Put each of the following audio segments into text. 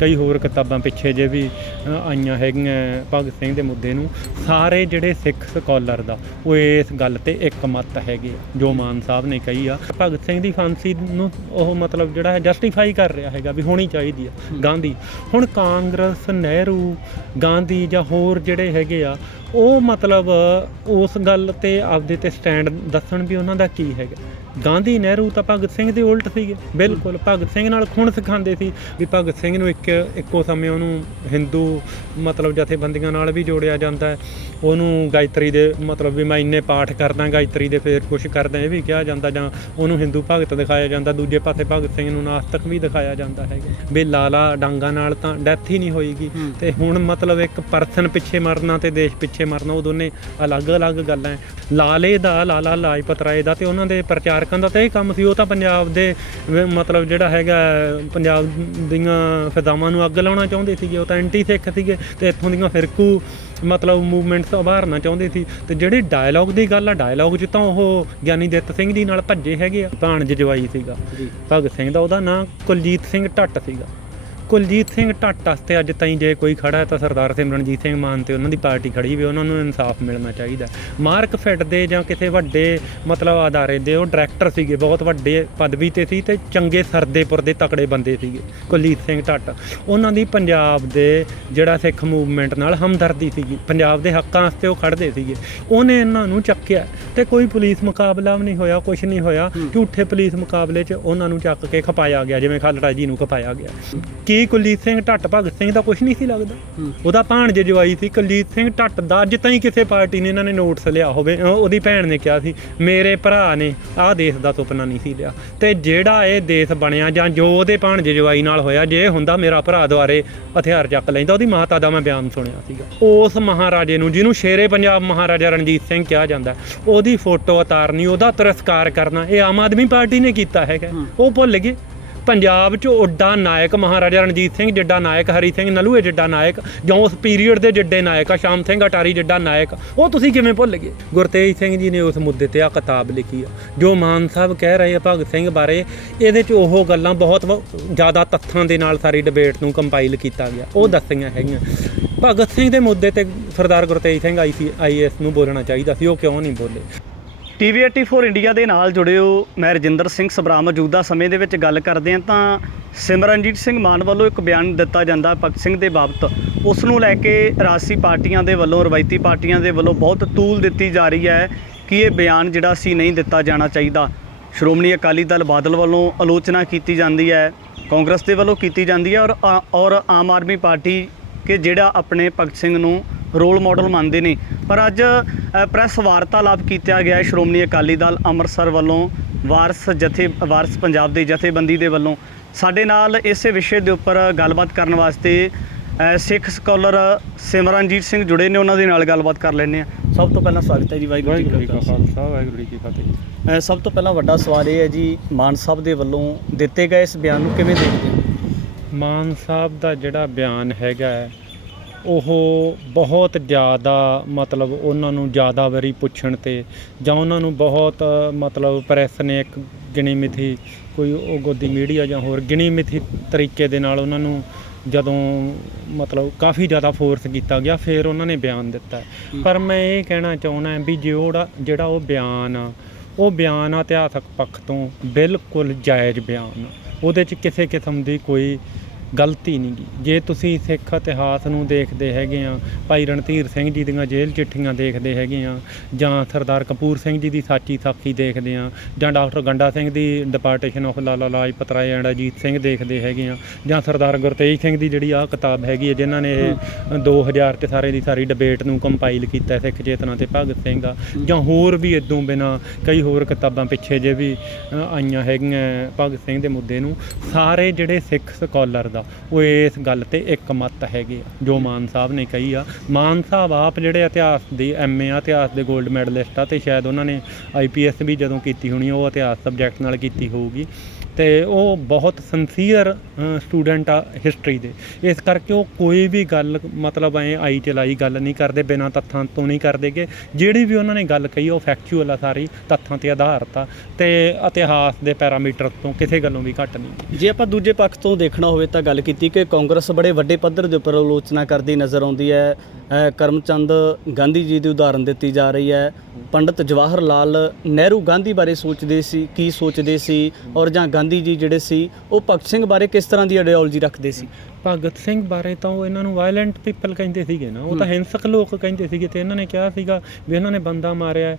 ਕਈ ਹੋਰ ਕਿਤਾਬਾਂ ਪਿੱਛੇ ਜੇ ਵੀ ਆਈਆਂ ਹੈਗੀਆਂ ਭਗਤ ਸਿੰਘ ਦੇ ਮੁੱਦੇ ਨੂੰ। ਸਾਰੇ ਜਿਹੜੇ ਸਿੱਖ ਸਕਾਲਰ ਦਾ ਉਹ ਇਸ ਗੱਲ 'ਤੇ ਇੱਕ ਮੱਤ ਹੈਗੇ ਜੋ ਮਾਨ ਸਾਹਿਬ ਨੇ ਕਹੀ ਆ। ਭਗਤ ਸਿੰਘ ਦੀ ਫਾਂਸੀ ਨੂੰ ਉਹ ਮਤਲਬ ਜਿਹੜਾ ਹੈ ਜਸਟੀਫਾਈ ਕਰ ਰਿਹਾ ਹੈਗਾ ਵੀ ਹੋਣੀ ਚਾਹੀਦੀ ਆ ਗਾਂਧੀ। ਹੁਣ ਕਾਂਗਰਸ, ਨਹਿਰੂ, ਗਾਂਧੀ ਜਾਂ ਹੋਰ ਜਿਹੜੇ ਹੈਗੇ ਆ ਉਹ ਮਤਲਬ ਉਸ ਗੱਲ 'ਤੇ ਆਪਦੇ 'ਤੇ ਸਟੈਂਡ ਦੱਸਣ ਵੀ ਉਹਨਾਂ ਦਾ ਕੀ ਹੈਗਾ। ਗਾਂਧੀ, ਨਹਿਰੂ ਤਾਂ ਭਗਤ ਸਿੰਘ ਦੇ ਉਲਟ ਸੀਗੇ ਬਿਲਕੁਲ। ਭਗਤ ਸਿੰਘ ਨਾਲ ਖੂਨ ਸਿਖਾਉਂਦੇ ਸੀ ਵੀ ਭਗਤ ਸਿੰਘ ਨੂੰ ਇੱਕੋ ਸਮੇਂ ਉਹਨੂੰ ਹਿੰਦੂ ਮਤਲਬ ਜਥੇਬੰਦੀਆਂ ਨਾਲ ਵੀ ਜੋੜਿਆ ਜਾਂਦਾ ਹੈ। ਉਹਨੂੰ ਗਾਇਤਰੀ ਦੇ ਮਤਲਬ ਵੀ ਮੈਂ ਇੰਨੇ ਪਾਠ ਕਰਦਾ ਗਾਇਤਰੀ ਦੇ ਫਿਰ ਕੁਛ ਕਰਦਾ ਇਹ ਵੀ ਕਿਹਾ ਜਾਂਦਾ, ਜਾਂ ਉਹਨੂੰ ਹਿੰਦੂ ਭਗਤ ਦਿਖਾਇਆ ਜਾਂਦਾ। ਦੂਜੇ ਪਾਸੇ ਭਗਤ ਸਿੰਘ ਨੂੰ ਨਾਸਤਕ ਵੀ ਦਿਖਾਇਆ ਜਾਂਦਾ ਹੈਗਾ ਵੀ ਲਾਲਾ ਡਾਂਗਾ ਨਾਲ ਤਾਂ ਡੈਥ ਹੀ ਨਹੀਂ ਹੋਏਗੀ। ਅਤੇ ਹੁਣ ਮਤਲਬ ਇੱਕ ਪਰਸਨ ਪਿੱਛੇ ਮਰਨਾ ਅਤੇ ਦੇਸ਼ ਪਿੱਛੇ ਮਰਨਾ ਉਹ ਦੋਨੇ ਅਲੱਗ-ਅਲੱਗ ਗੱਲਾਂ ਹੈ। ਲਾਲਾ ਲਾਜਪਤ ਰਾਏ ਦਾ ਅਤੇ ਉਹਨਾਂ ਦੇ ਪ੍ਰਚਾਰਕਾਂ ਦਾ ਤਾਂ ਇਹ ਕੰਮ ਸੀ। ਉਹ ਤਾਂ ਪੰਜਾਬ ਦੇ ਮਤਲਬ ਜਿਹੜਾ ਹੈਗਾ ਪੰਜਾਬ ਦੀਆਂ ਫਿਜ਼ਾਵਾਂ ਨੂੰ ਅੱਗ ਲਾਉਣਾ ਚਾਹੁੰਦੇ ਸੀਗੇ। ਉਹ ਤਾਂ ਐਂਟੀ ਸਿੱਖ ਸੀਗੇ ਅਤੇ ਇੱਥੋਂ ਦੀਆਂ ਫਿਰਕੂ ਮਤਲਬ ਮੂਵਮੈਂਟਸ ਉਭਾਰਨਾ ਚਾਹੁੰਦੇ ਸੀ। ਅਤੇ ਜਿਹੜੀ ਡਾਇਲੋਗ ਦੀ ਗੱਲ ਆ, ਡਾਇਲੋਗ 'ਚ ਤਾਂ ਉਹ ਗਿਆਨੀ ਦਿੱਤ ਸਿੰਘ ਜੀ ਨਾਲ ਭੱਜੇ ਹੈਗੇ ਆ। ਭਾਣਜ ਜਵਾਈ ਸੀਗਾ ਭਗਤ ਸਿੰਘ ਦਾ, ਉਹਦਾ ਨਾਂ ਕੁਲਜੀਤ ਸਿੰਘ ਢੱਟ ਸੀਗਾ। ਕੁਲਜੀਤ ਸਿੰਘ ਢੱਟ ਵਾਸਤੇ ਅੱਜ ਤਾਈਂ ਜੇ ਕੋਈ ਖੜਾ ਹੈ ਤਾਂ ਸਰਦਾਰ ਸਿਮਰਨਜੀਤ ਸਿੰਘ ਮਾਨ ਤੇ ਉਹਨਾਂ ਦੀ ਪਾਰਟੀ ਖੜੀ ਵੀ ਉਹਨਾਂ ਨੂੰ ਇਨਸਾਫ ਮਿਲਣਾ ਚਾਹੀਦਾ। ਮਾਰਕ ਫਿਟ ਦੇ ਜਾਂ ਕਿਸੇ ਵੱਡੇ ਮਤਲਬ ਅਦਾਰੇ ਦੇ ਉਹ ਡਾਇਰੈਕਟਰ ਸੀਗੇ, ਬਹੁਤ ਵੱਡੇ ਪਦਵੀ 'ਤੇ ਸੀ ਅਤੇ ਚੰਗੇ ਸਰਦੇਪੁਰ ਦੇ ਤਕੜੇ ਬੰਦੇ ਸੀਗੇ ਕੁਲਜੀਤ ਸਿੰਘ ਢੱਟ। ਉਹਨਾਂ ਦੀ ਪੰਜਾਬ ਦੇ ਜਿਹੜਾ ਸਿੱਖ ਮੂਵਮੈਂਟ ਨਾਲ ਹਮਦਰਦੀ ਸੀਗੀ, ਪੰਜਾਬ ਦੇ ਹੱਕਾਂ ਵਾਸਤੇ ਉਹ ਖੜ੍ਹਦੇ ਸੀਗੇ। ਉਹਨੇ ਇਹਨਾਂ ਨੂੰ ਚੱਕਿਆ ਅਤੇ ਕੋਈ ਪੁਲਿਸ ਮੁਕਾਬਲਾ ਵੀ ਨਹੀਂ ਹੋਇਆ, ਕੁਛ ਨਹੀਂ ਹੋਇਆ। ਝੂਠੇ ਪੁਲਿਸ ਮੁਕਾਬਲੇ 'ਚ ਉਹਨਾਂ ਨੂੰ ਚੱਕ ਕੇ ਖਪਾਇਆ ਗਿਆ, ਜਿਵੇਂ ਖਾਲੜਾ ਜੀ ਨੂੰ ਖਪਾਇਆ ਗਿਆ। ਕੀ ਕੁਲਜੀਤ ਸਿੰਘ ਢੱਟ ਭਗਤ ਸਿੰਘ ਦਾ ਕੁਛ ਨਹੀਂ ਸੀ ਲੱਗਦਾ? ਉਹਦਾ ਭਾਣਜੇ ਜਵਾਈ ਸੀ ਕੁਲਜੀਤ ਸਿੰਘ ਢੱਟ ਦਾ। ਅੱਜ ਤਾਈਂ ਕਿਸੇ ਪਾਰਟੀ ਨੇ ਇਹਨਾਂ ਨੇ ਨੋਟਿਸ ਲਿਆ ਹੋਵੇ, ਉਹਦੀ ਭੈਣ ਨੇ ਕਿਹਾ ਸੀ ਮੇਰੇ ਭਰਾ ਨੇ ਆਹ ਦੇਸ਼ ਦਾ ਸੁਪਨਾ ਨਹੀਂ ਸੀ ਲਿਆ। ਅਤੇ ਜਿਹੜਾ ਇਹ ਦੇਸ਼ ਬਣਿਆ ਜਾਂ ਜੋ ਉਹਦੇ ਭਾਣਜੇ ਜਵਾਈ ਨਾਲ ਹੋਇਆ, ਜੇ ਹੁੰਦਾ ਮੇਰਾ ਭਰਾ ਦੁਆਰੇ ਹਥਿਆਰ ਚੱਕ ਲੈਂਦਾ। ਉਹਦੀ ਮਾਤਾ ਦਾ ਮੈਂ ਬਿਆਨ ਸੁਣਿਆ ਸੀਗਾ। ਉਸ ਮਹਾਰਾਜੇ ਨੂੰ ਜਿਹਨੂੰ ਸ਼ੇਰੇ ਪੰਜਾਬ ਮਹਾਰਾਜਾ ਰਣਜੀਤ ਸਿੰਘ ਕਿਹਾ ਜਾਂਦਾ, ਉਹਦੀ ਫੋਟੋ ਉਤਾਰਨੀ, ਉਹਦਾ ਤਿਰਸਕਾਰ ਕਰਨਾ, ਇਹ ਆਮ ਆਦਮੀ ਪਾਰਟੀ ਨੇ ਕੀਤਾ ਹੈਗਾ। ਉਹ ਭੁੱਲ ਗਏ। ਪੰਜਾਬ 'ਚ ਉੱਡਾ ਨਾਇਕ ਮਹਾਰਾਜਾ ਰਣਜੀਤ ਸਿੰਘ ਜਿੱਡਾ ਨਾਇਕ, ਹਰੀ ਸਿੰਘ ਨਲੂਏ ਜਿੱਡਾ ਨਾਇਕ, ਜਾਂ ਉਸ ਪੀਰੀਅਡ ਦੇ ਜਿੱਡੇ ਨਾਇਕ ਆ, ਸ਼ਾਮ ਸਿੰਘ ਅਟਾਰੀ ਜਿੱਡਾ ਨਾਇਕ, ਉਹ ਤੁਸੀਂ ਕਿਵੇਂ ਭੁੱਲ ਗਏ? ਗੁਰਤੇਜ ਸਿੰਘ ਜੀ ਨੇ ਉਸ ਮੁੱਦੇ 'ਤੇ ਆਹ ਕਿਤਾਬ ਲਿਖੀ ਆ। ਜੋ ਮਾਨ ਸਾਹਿਬ ਕਹਿ ਰਹੇ ਆ ਭਗਤ ਸਿੰਘ ਬਾਰੇ, ਇਹਦੇ 'ਚ ਉਹ ਗੱਲਾਂ ਬਹੁਤ ਜ਼ਿਆਦਾ ਤੱਥਾਂ ਦੇ ਨਾਲ ਸਾਰੀ ਡਿਬੇਟ ਨੂੰ ਕੰਪਾਈਲ ਕੀਤਾ ਗਿਆ, ਉਹ ਦੱਸੀਆਂ ਹੈਗੀਆਂ। ਭਗਤ ਸਿੰਘ ਦੇ ਮੁੱਦੇ 'ਤੇ ਸਰਦਾਰ ਗੁਰਤੇਜ ਸਿੰਘ IAS ਨੂੰ ਬੋਲਣਾ ਚਾਹੀਦਾ ਸੀ, ਉਹ ਕਿਉਂ ਨਹੀਂ ਬੋਲੇ? TV 84 ਇੰਡੀਆ ਦੇ ਨਾਲ ਜੁੜੇ ਹੋ। ਮੈਂ ਰਜਿੰਦਰ ਸਿੰਘ ਸਭਰਾ। ਮੌਜੂਦਾ ਸਮੇਂ ਦੇ ਵਿੱਚ ਗੱਲ ਕਰਦੇ ਹਾਂ ਤਾਂ ਸਿਮਰਨਜੀਤ ਸਿੰਘ ਮਾਨ ਵੱਲੋਂ ਇੱਕ ਬਿਆਨ ਦਿੱਤਾ ਜਾਂਦਾ ਭਗਤ ਸਿੰਘ ਦੇ ਬਾਬਤ। ਉਸ ਨੂੰ ਲੈ ਕੇ ਰਾਜਸੀ ਪਾਰਟੀਆਂ ਦੇ ਵੱਲੋਂ, ਰਵਾਇਤੀ ਪਾਰਟੀਆਂ ਦੇ ਵੱਲੋਂ ਬਹੁਤ ਤੂਲ ਦਿੱਤੀ ਜਾ ਰਹੀ ਹੈ ਕਿ ਇਹ ਬਿਆਨ ਜਿਹੜਾ ਸੀ ਨਹੀਂ ਦਿੱਤਾ ਜਾਣਾ ਚਾਹੀਦਾ। ਸ਼੍ਰੋਮਣੀ ਅਕਾਲੀ ਦਲ ਬਾਦਲ ਵੱਲੋਂ ਆਲੋਚਨਾ ਕੀਤੀ ਜਾਂਦੀ ਹੈ, ਕਾਂਗਰਸ ਦੇ ਵੱਲੋਂ ਕੀਤੀ ਜਾਂਦੀ ਹੈ, ਔਰ ਆਮ ਆਦਮੀ ਪਾਰਟੀ ਕਿ ਜਿਹੜਾ ਆਪਣੇ ਭਗਤ ਸਿੰਘ ਨੂੰ ਰੋਲ ਮਾਡਲ ਮੰਨਦੇ ਨੇ। ਪਰ ਅੱਜ ਪ੍ਰੈਸ ਵਾਰਤਾਲਾਪ ਕੀਤਾ ਗਿਆ ਸ਼੍ਰੋਮਣੀ ਅਕਾਲੀ ਦਲ ਅੰਮ੍ਰਿਤਸਰ ਵੱਲੋਂ, ਵਾਰਸ ਪੰਜਾਬ ਦੇ ਜਥੇਬੰਦੀ ਦੇ ਵੱਲੋਂ। ਸਾਡੇ ਨਾਲ ਇਸੇ ਵਿਸ਼ੇ ਦੇ ਉੱਪਰ ਗੱਲਬਾਤ ਕਰਨ ਵਾਸਤੇ ਸਿੱਖ ਸਕਾਲਰ ਸਿਮਰਨਜੀਤ ਸਿੰਘ ਜੁੜੇ ਨੇ, ਉਹਨਾਂ ਦੇ ਨਾਲ ਗੱਲਬਾਤ ਕਰ ਲੈਂਦੇ ਹਾਂ। ਸਭ ਤੋਂ ਪਹਿਲਾਂ ਸਵਾਗਤ ਹੈ ਜੀ। ਵਾਹਿਗੁਰੂ ਜੀ ਕਾ ਖਾਲਸਾ, ਵਾਹਿਗੁਰੂ ਜੀ ਕੀ ਫਤਿਹ। ਸਭ ਤੋਂ ਪਹਿਲਾਂ ਵੱਡਾ ਸਵਾਲ ਇਹ ਹੈ ਜੀ, ਮਾਨ ਸਾਹਿਬ ਦੇ ਵੱਲੋਂ ਦਿੱਤੇ ਗਏ ਇਸ ਬਿਆਨ ਨੂੰ ਕਿਵੇਂ ਦੇਖਦੇ ਹੋ? ਮਾਨ ਸਾਹਿਬ ਦਾ ਜਿਹੜਾ ਬਿਆਨ ਹੈਗਾ ਉਹ ਬਹੁਤ ਜ਼ਿਆਦਾ ਮਤਲਬ ਉਹਨਾਂ ਨੂੰ ਜ਼ਿਆਦਾ ਵਾਰੀ ਪੁੱਛਣ 'ਤੇ ਜਾਂ ਉਹਨਾਂ ਨੂੰ ਬਹੁਤ ਮਤਲਬ ਪ੍ਰੈਸ ਨੇ ਇੱਕ ਗਿਣੀ ਮਿਥੀ ਕੋਈ ਉਹ ਗੋਦੀ ਮੀਡੀਆ ਜਾਂ ਹੋਰ ਗਿਣੀ ਮਿਥੀ ਤਰੀਕੇ ਦੇ ਨਾਲ ਉਹਨਾਂ ਨੂੰ ਜਦੋਂ ਮਤਲਬ ਕਾਫੀ ਜ਼ਿਆਦਾ ਫੋਰਸ ਕੀਤਾ ਗਿਆ, ਫਿਰ ਉਹਨਾਂ ਨੇ ਬਿਆਨ ਦਿੱਤਾ। ਪਰ ਮੈਂ ਇਹ ਕਹਿਣਾ ਚਾਹੁੰਦਾ ਵੀ ਜਿਹੜਾ ਉਹ ਬਿਆਨ ਆ ਇਤਿਹਾਸਕ ਪੱਖ ਤੋਂ ਬਿਲਕੁਲ ਜਾਇਜ਼ ਬਿਆਨ। ਉਹਦੇ 'ਚ ਕਿਸੇ ਕਿਸਮ ਦੀ ਕੋਈ ਗਲਤੀ ਨਹੀਂ ਗੀ। ਜੇ ਤੁਸੀਂ ਸਿੱਖ ਇਤਿਹਾਸ ਨੂੰ ਦੇਖਦੇ ਹੈਗੇ ਆ, ਭਾਈ ਰਣਧੀਰ ਸਿੰਘ ਜੀ ਦੀਆਂ ਜੇਲ੍ਹ ਚਿੱਠੀਆਂ ਦੇਖਦੇ ਹੈਗੇ ਆ, ਜਾਂ ਸਰਦਾਰ ਕਪੂਰ ਸਿੰਘ ਜੀ ਦੀ ਸਾਚੀ ਸਾਖੀ ਦੇਖਦੇ ਆ, ਜਾਂ ਡਾਕਟਰ ਗੰਡਾ ਸਿੰਘ ਦੀ deportation of Lala Lajpat Rai and Ajit Singh ਦੇਖਦੇ ਹੈਗੇ ਆ, ਜਾਂ ਸਰਦਾਰ ਗੁਰਤੇਜ ਸਿੰਘ ਦੀ ਜਿਹੜੀ ਆਹ ਕਿਤਾਬ ਹੈਗੀ ਹੈ ਜਿਨ੍ਹਾਂ ਨੇ ਇਹ 2000 'ਚ ਸਾਰੀ ਡਿਬੇਟ ਨੂੰ ਕੰਪਾਈਲ ਕੀਤਾ, ਸਿੱਖ ਚੇਤਨਾ ਅਤੇ ਭਗਤ ਸਿੰਘ ਆ, ਜਾਂ ਹੋਰ ਵੀ ਇੱਦੋਂ ਬਿਨਾਂ ਕਈ ਹੋਰ ਕਿਤਾਬਾਂ ਪਿੱਛੇ ਜੇ ਵੀ ਆਈਆਂ ਹੈਗੀਆਂ ਭਗਤ ਸਿੰਘ ਦੇ ਮੁੱਦੇ ਨੂੰ। ਸਾਰੇ ਜਿਹੜੇ ਸਿੱਖ ਸਕਾਲਰ ਦਾ ਉਹ ਇਸ ਗੱਲ 'ਤੇ ਇੱਕ ਮੱਤ ਹੈਗੇ ਆ ਜੋ ਮਾਨ ਸਾਹਿਬ ਨੇ ਕਹੀ ਆ। ਮਾਨ ਸਾਹਿਬ ਆਪ ਜਿਹੜੇ ਇਤਿਹਾਸ ਦੀ MA ਇਤਿਹਾਸ ਦੇ ਗੋਲਡ ਮੈਡਲਿਸਟ ਆ, ਅਤੇ ਸ਼ਾਇਦ ਉਹਨਾਂ ਨੇ IPS ਵੀ ਜਦੋਂ ਕੀਤੀ ਹੋਣੀ ਉਹ ਇਤਿਹਾਸ ਸਬਜੈਕਟ ਨਾਲ ਕੀਤੀ ਹੋਊਗੀ। ਤੇ ਉਹ ਬਹੁਤ ਸਿੰਸੀਅਰ ਸਟੂਡੈਂਟ ਆ ਹਿਸਟਰੀ ਦੇ। ਇਸ ਕਰਕੇ ਉਹ ਕੋਈ ਵੀ ਗੱਲ ਮਤਲਬ ਐਂ ਆਈ ਚਲਾਈ ਗੱਲ ਨਹੀਂ ਕਰਦੇ, ਬਿਨਾਂ ਤੱਥਾਂ ਤੋਂ ਨਹੀਂ ਕਰਦੇ ਕਿ ਜਿਹੜੀ ਵੀ ਉਹਨਾਂ ਨੇ ਗੱਲ ਕਹੀ ਉਹ ਫੈਕਚੁਅਲ ਆ, ਸਾਰੀ ਤੱਥਾਂ 'ਤੇ ਆਧਾਰਿਤ ਆ ਤੇ ਇਤਿਹਾਸ ਦੇ ਪੈਰਾਮੀਟਰ ਤੋਂ ਕਿਸੇ ਗੱਲੋਂ ਵੀ ਘੱਟ ਨਹੀਂ। ਜੇ ਆਪਾਂ ਦੂਜੇ ਪੱਖ ਤੋਂ ਦੇਖਣਾ ਹੋਵੇ ਤਾਂ ਗੱਲ ਕੀਤੀ ਕਿ ਕਾਂਗਰਸ ਬੜੇ ਵੱਡੇ ਪੱਧਰ ਦੇ ਉੱਪਰ ਆਲੋਚਨਾ ਕਰਦੀ ਨਜ਼ਰ ਆਉਂਦੀ ਹੈ। ਕਰਮਚੰਦ ਗਾਂਧੀ ਜੀ ਦੀ ਉਦਾਹਰਨ ਦਿੱਤੀ ਜਾ ਰਹੀ ਹੈ। ਪੰਡਿਤ ਜਵਾਹਰ ਲਾਲ ਨਹਿਰੂ ਗਾਂਧੀ ਬਾਰੇ ਸੋਚਦੇ ਸੀ, ਕੀ ਸੋਚਦੇ ਸੀ, ਔਰ ਜਾਂ ਗਾਂਧੀ ਜੀ ਜਿਹੜੇ ਸੀ ਉਹ ਭਗਤ ਸਿੰਘ ਬਾਰੇ ਕਿਸ ਤਰ੍ਹਾਂ ਦੀ ਆਈਡੀਓਲੋਜੀ ਰੱਖਦੇ ਸੀ? ਭਗਤ ਸਿੰਘ ਬਾਰੇ ਤਾਂ ਉਹ ਇਹਨਾਂ ਨੂੰ ਵਾਇਲੈਂਟ ਪੀਪਲ ਕਹਿੰਦੇ ਸੀਗੇ ਨਾ, ਉਹ ਤਾਂ ਹਿੰਸਕ ਲੋਕ ਕਹਿੰਦੇ ਸੀਗੇ। ਤੇ ਇਹਨਾਂ ਨੇ ਕਿਹਾ ਸੀਗਾ ਵੀ ਇਹਨਾਂ ਨੇ ਬੰਦਾ ਮਾਰਿਆ,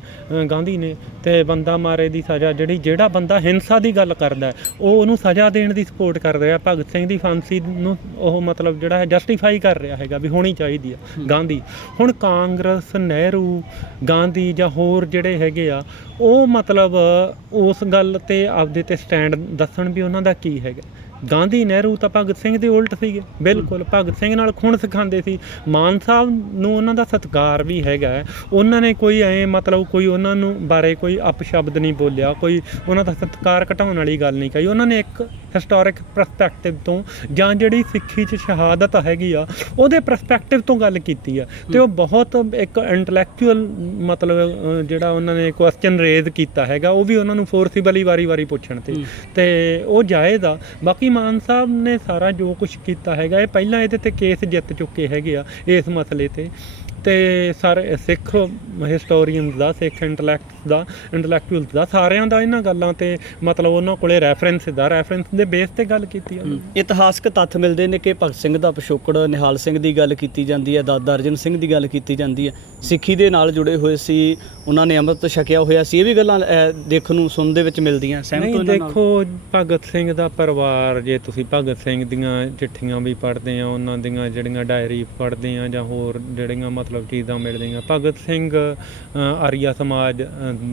ਗਾਂਧੀ ਨੇ, ਤੇ ਬੰਦਾ ਮਾਰੇ ਦੀ ਸਜ਼ਾ ਜਿਹੜਾ ਬੰਦਾ ਹਿੰਸਾ ਦੀ ਗੱਲ ਕਰਦਾ ਉਹ ਉਹਨੂੰ ਸਜ਼ਾ ਦੇਣ ਦੀ ਸਪੋਰਟ ਕਰ ਰਿਹਾ। ਭਗਤ ਸਿੰਘ ਦੀ ਫਾਂਸੀ ਨੂੰ ਉਹ ਮਤਲਬ ਜਿਹੜਾ ਹੈ ਜਸਟੀਫਾਈ ਕਰ ਰਿਹਾ ਹੈਗਾ ਵੀ ਹੋਣੀ ਚਾਹੀਦੀ ਆ ਗਾਂਧੀ। ਹੁਣ ਕਾਂਗਰਸ, ਨਹਿਰੂ, ਗਾਂਧੀ ਜਾਂ ਹੋਰ ਜਿਹੜੇ ਹੈਗੇ ਆ ਉਹ ਮਤਲਬ ਉਸ ਗੱਲ 'ਤੇ ਆਪਦੇ 'ਤੇ ਸਟੈਂਡ ਦੱਸਣ ਵੀ ਉਹਨਾਂ ਦਾ ਕੀ ਹੈਗਾ। ਗਾਂਧੀ, ਨਹਿਰੂ ਤਾਂ ਭਗਤ ਸਿੰਘ ਦੇ ਉਲਟ ਸੀਗੇ ਬਿਲਕੁਲ, ਭਗਤ ਸਿੰਘ ਨਾਲ ਖੂਨ ਸਿਖਾਉਂਦੇ ਸੀ। ਮਾਨ ਸਾਹਿਬ ਨੂੰ ਉਹਨਾਂ ਦਾ ਸਤਿਕਾਰ ਵੀ ਹੈਗਾ, ਉਹਨਾਂ ਨੇ ਕੋਈ ਐਂ ਮਤਲਬ ਕੋਈ ਉਹਨਾਂ ਨੂੰ ਬਾਰੇ ਕੋਈ ਅਪਸ਼ਬਦ ਨਹੀਂ ਬੋਲਿਆ, ਕੋਈ ਉਹਨਾਂ ਦਾ ਸਤਿਕਾਰ ਘਟਾਉਣ ਵਾਲੀ ਗੱਲ ਨਹੀਂ ਕਹੀ। ਉਹਨਾਂ ਨੇ ਇੱਕ ਹਿਸਟੋਰਿਕ ਪਰਸਪੈਕਟਿਵ ਤੋਂ ਜਾਂ ਜਿਹੜੀ ਸਿੱਖੀ 'ਚ ਸ਼ਹਾਦਤ ਹੈਗੀ ਆ ਉਹਦੇ ਪਰਸਪੈਕਟਿਵ ਤੋਂ ਗੱਲ ਕੀਤੀ ਆ। ਤੇ ਉਹ ਬਹੁਤ ਇੱਕ ਇੰਟਲੈਕਚੁਅਲ ਮਤਲਬ ਜਿਹੜਾ ਉਹਨਾਂ ਨੇ ਕੁਐਸਚਨ ਰੇਜ਼ ਕੀਤਾ ਹੈਗਾ ਉਹ ਵੀ ਉਹਨਾਂ ਨੂੰ ਫੋਰਸੀਬਲੀ ਵਾਰੀ ਪੁੱਛਣ ਤੇ ਉਹ ਜਾਇਜ਼ ਆ। ਬਾਕੀ ਮਾਨ ਸਾਹਿਬ ਨੇ ਸਾਰਾ ਜੋ ਕੁਛ ਕੀਤਾ ਹੈਗਾ ਇਹ ਪਹਿਲਾਂ ਇਹਦੇ 'ਤੇ ਕੇਸ ਜਿੱਤ ਚੁੱਕੇ ਹੈਗੇ ਆ ਇਸ ਮਸਲੇ 'ਤੇ। ਤੇ ਸਾਰੇ ਸਿੱਖ ਹਿਸਟੋਰੀਅਨਸ ਦਾ, ਸਿੱਖ ਇੰਟਲੈਕਚੁਅਲਸ ਦਾ, ਸਾਰਿਆਂ ਦਾ ਇਹਨਾਂ ਗੱਲਾਂ 'ਤੇ ਮਤਲਬ ਉਹਨਾਂ ਕੋਲੇ ਰੈਫਰੈਂਸ ਦੇ ਬੇਸ 'ਤੇ ਗੱਲ ਕੀਤੀ ਆ। ਇਤਿਹਾਸਕ ਤੱਥ ਮਿਲਦੇ ਨੇ ਕਿ ਭਗਤ ਸਿੰਘ ਦਾ ਪਿਛੋਕੜ, ਨਿਹਾਲ ਸਿੰਘ ਦੀ ਗੱਲ ਕੀਤੀ ਜਾਂਦੀ ਹੈ, ਦਾਦਾ ਅਰਜਨ ਸਿੰਘ ਦੀ ਗੱਲ ਕੀਤੀ ਜਾਂਦੀ ਹੈ, ਸਿੱਖੀ ਦੇ ਨਾਲ ਜੁੜੇ ਹੋਏ ਸੀ, ਉਹਨਾਂ ਨੇ ਅੰਮ੍ਰਿਤ ਛਕਿਆ ਹੋਇਆ ਸੀ। ਇਹ ਵੀ ਗੱਲਾਂ ਦੇਖਣ ਨੂੰ ਸੁਣਨ ਦੇ ਵਿੱਚ ਮਿਲਦੀਆਂ। ਨਹੀਂ, ਦੇਖੋ ਭਗਤ ਸਿੰਘ ਦਾ ਪਰਿਵਾਰ, ਜੇ ਤੁਸੀਂ ਭਗਤ ਸਿੰਘ ਦੀਆਂ ਚਿੱਠੀਆਂ ਵੀ ਪੜ੍ਹਦੇ ਆ, ਉਹਨਾਂ ਦੀਆਂ ਜਿਹੜੀਆਂ ਡਾਇਰੀ ਪੜ੍ਹਦੇ ਆ ਜਾਂ ਹੋਰ ਜਿਹੜੀਆਂ ਮਤਲਬ ਚੀਜ਼ਾਂ ਮਿਲਦੀਆਂ, ਭਗਤ ਸਿੰਘ ਆਰੀਆ ਸਮਾਜ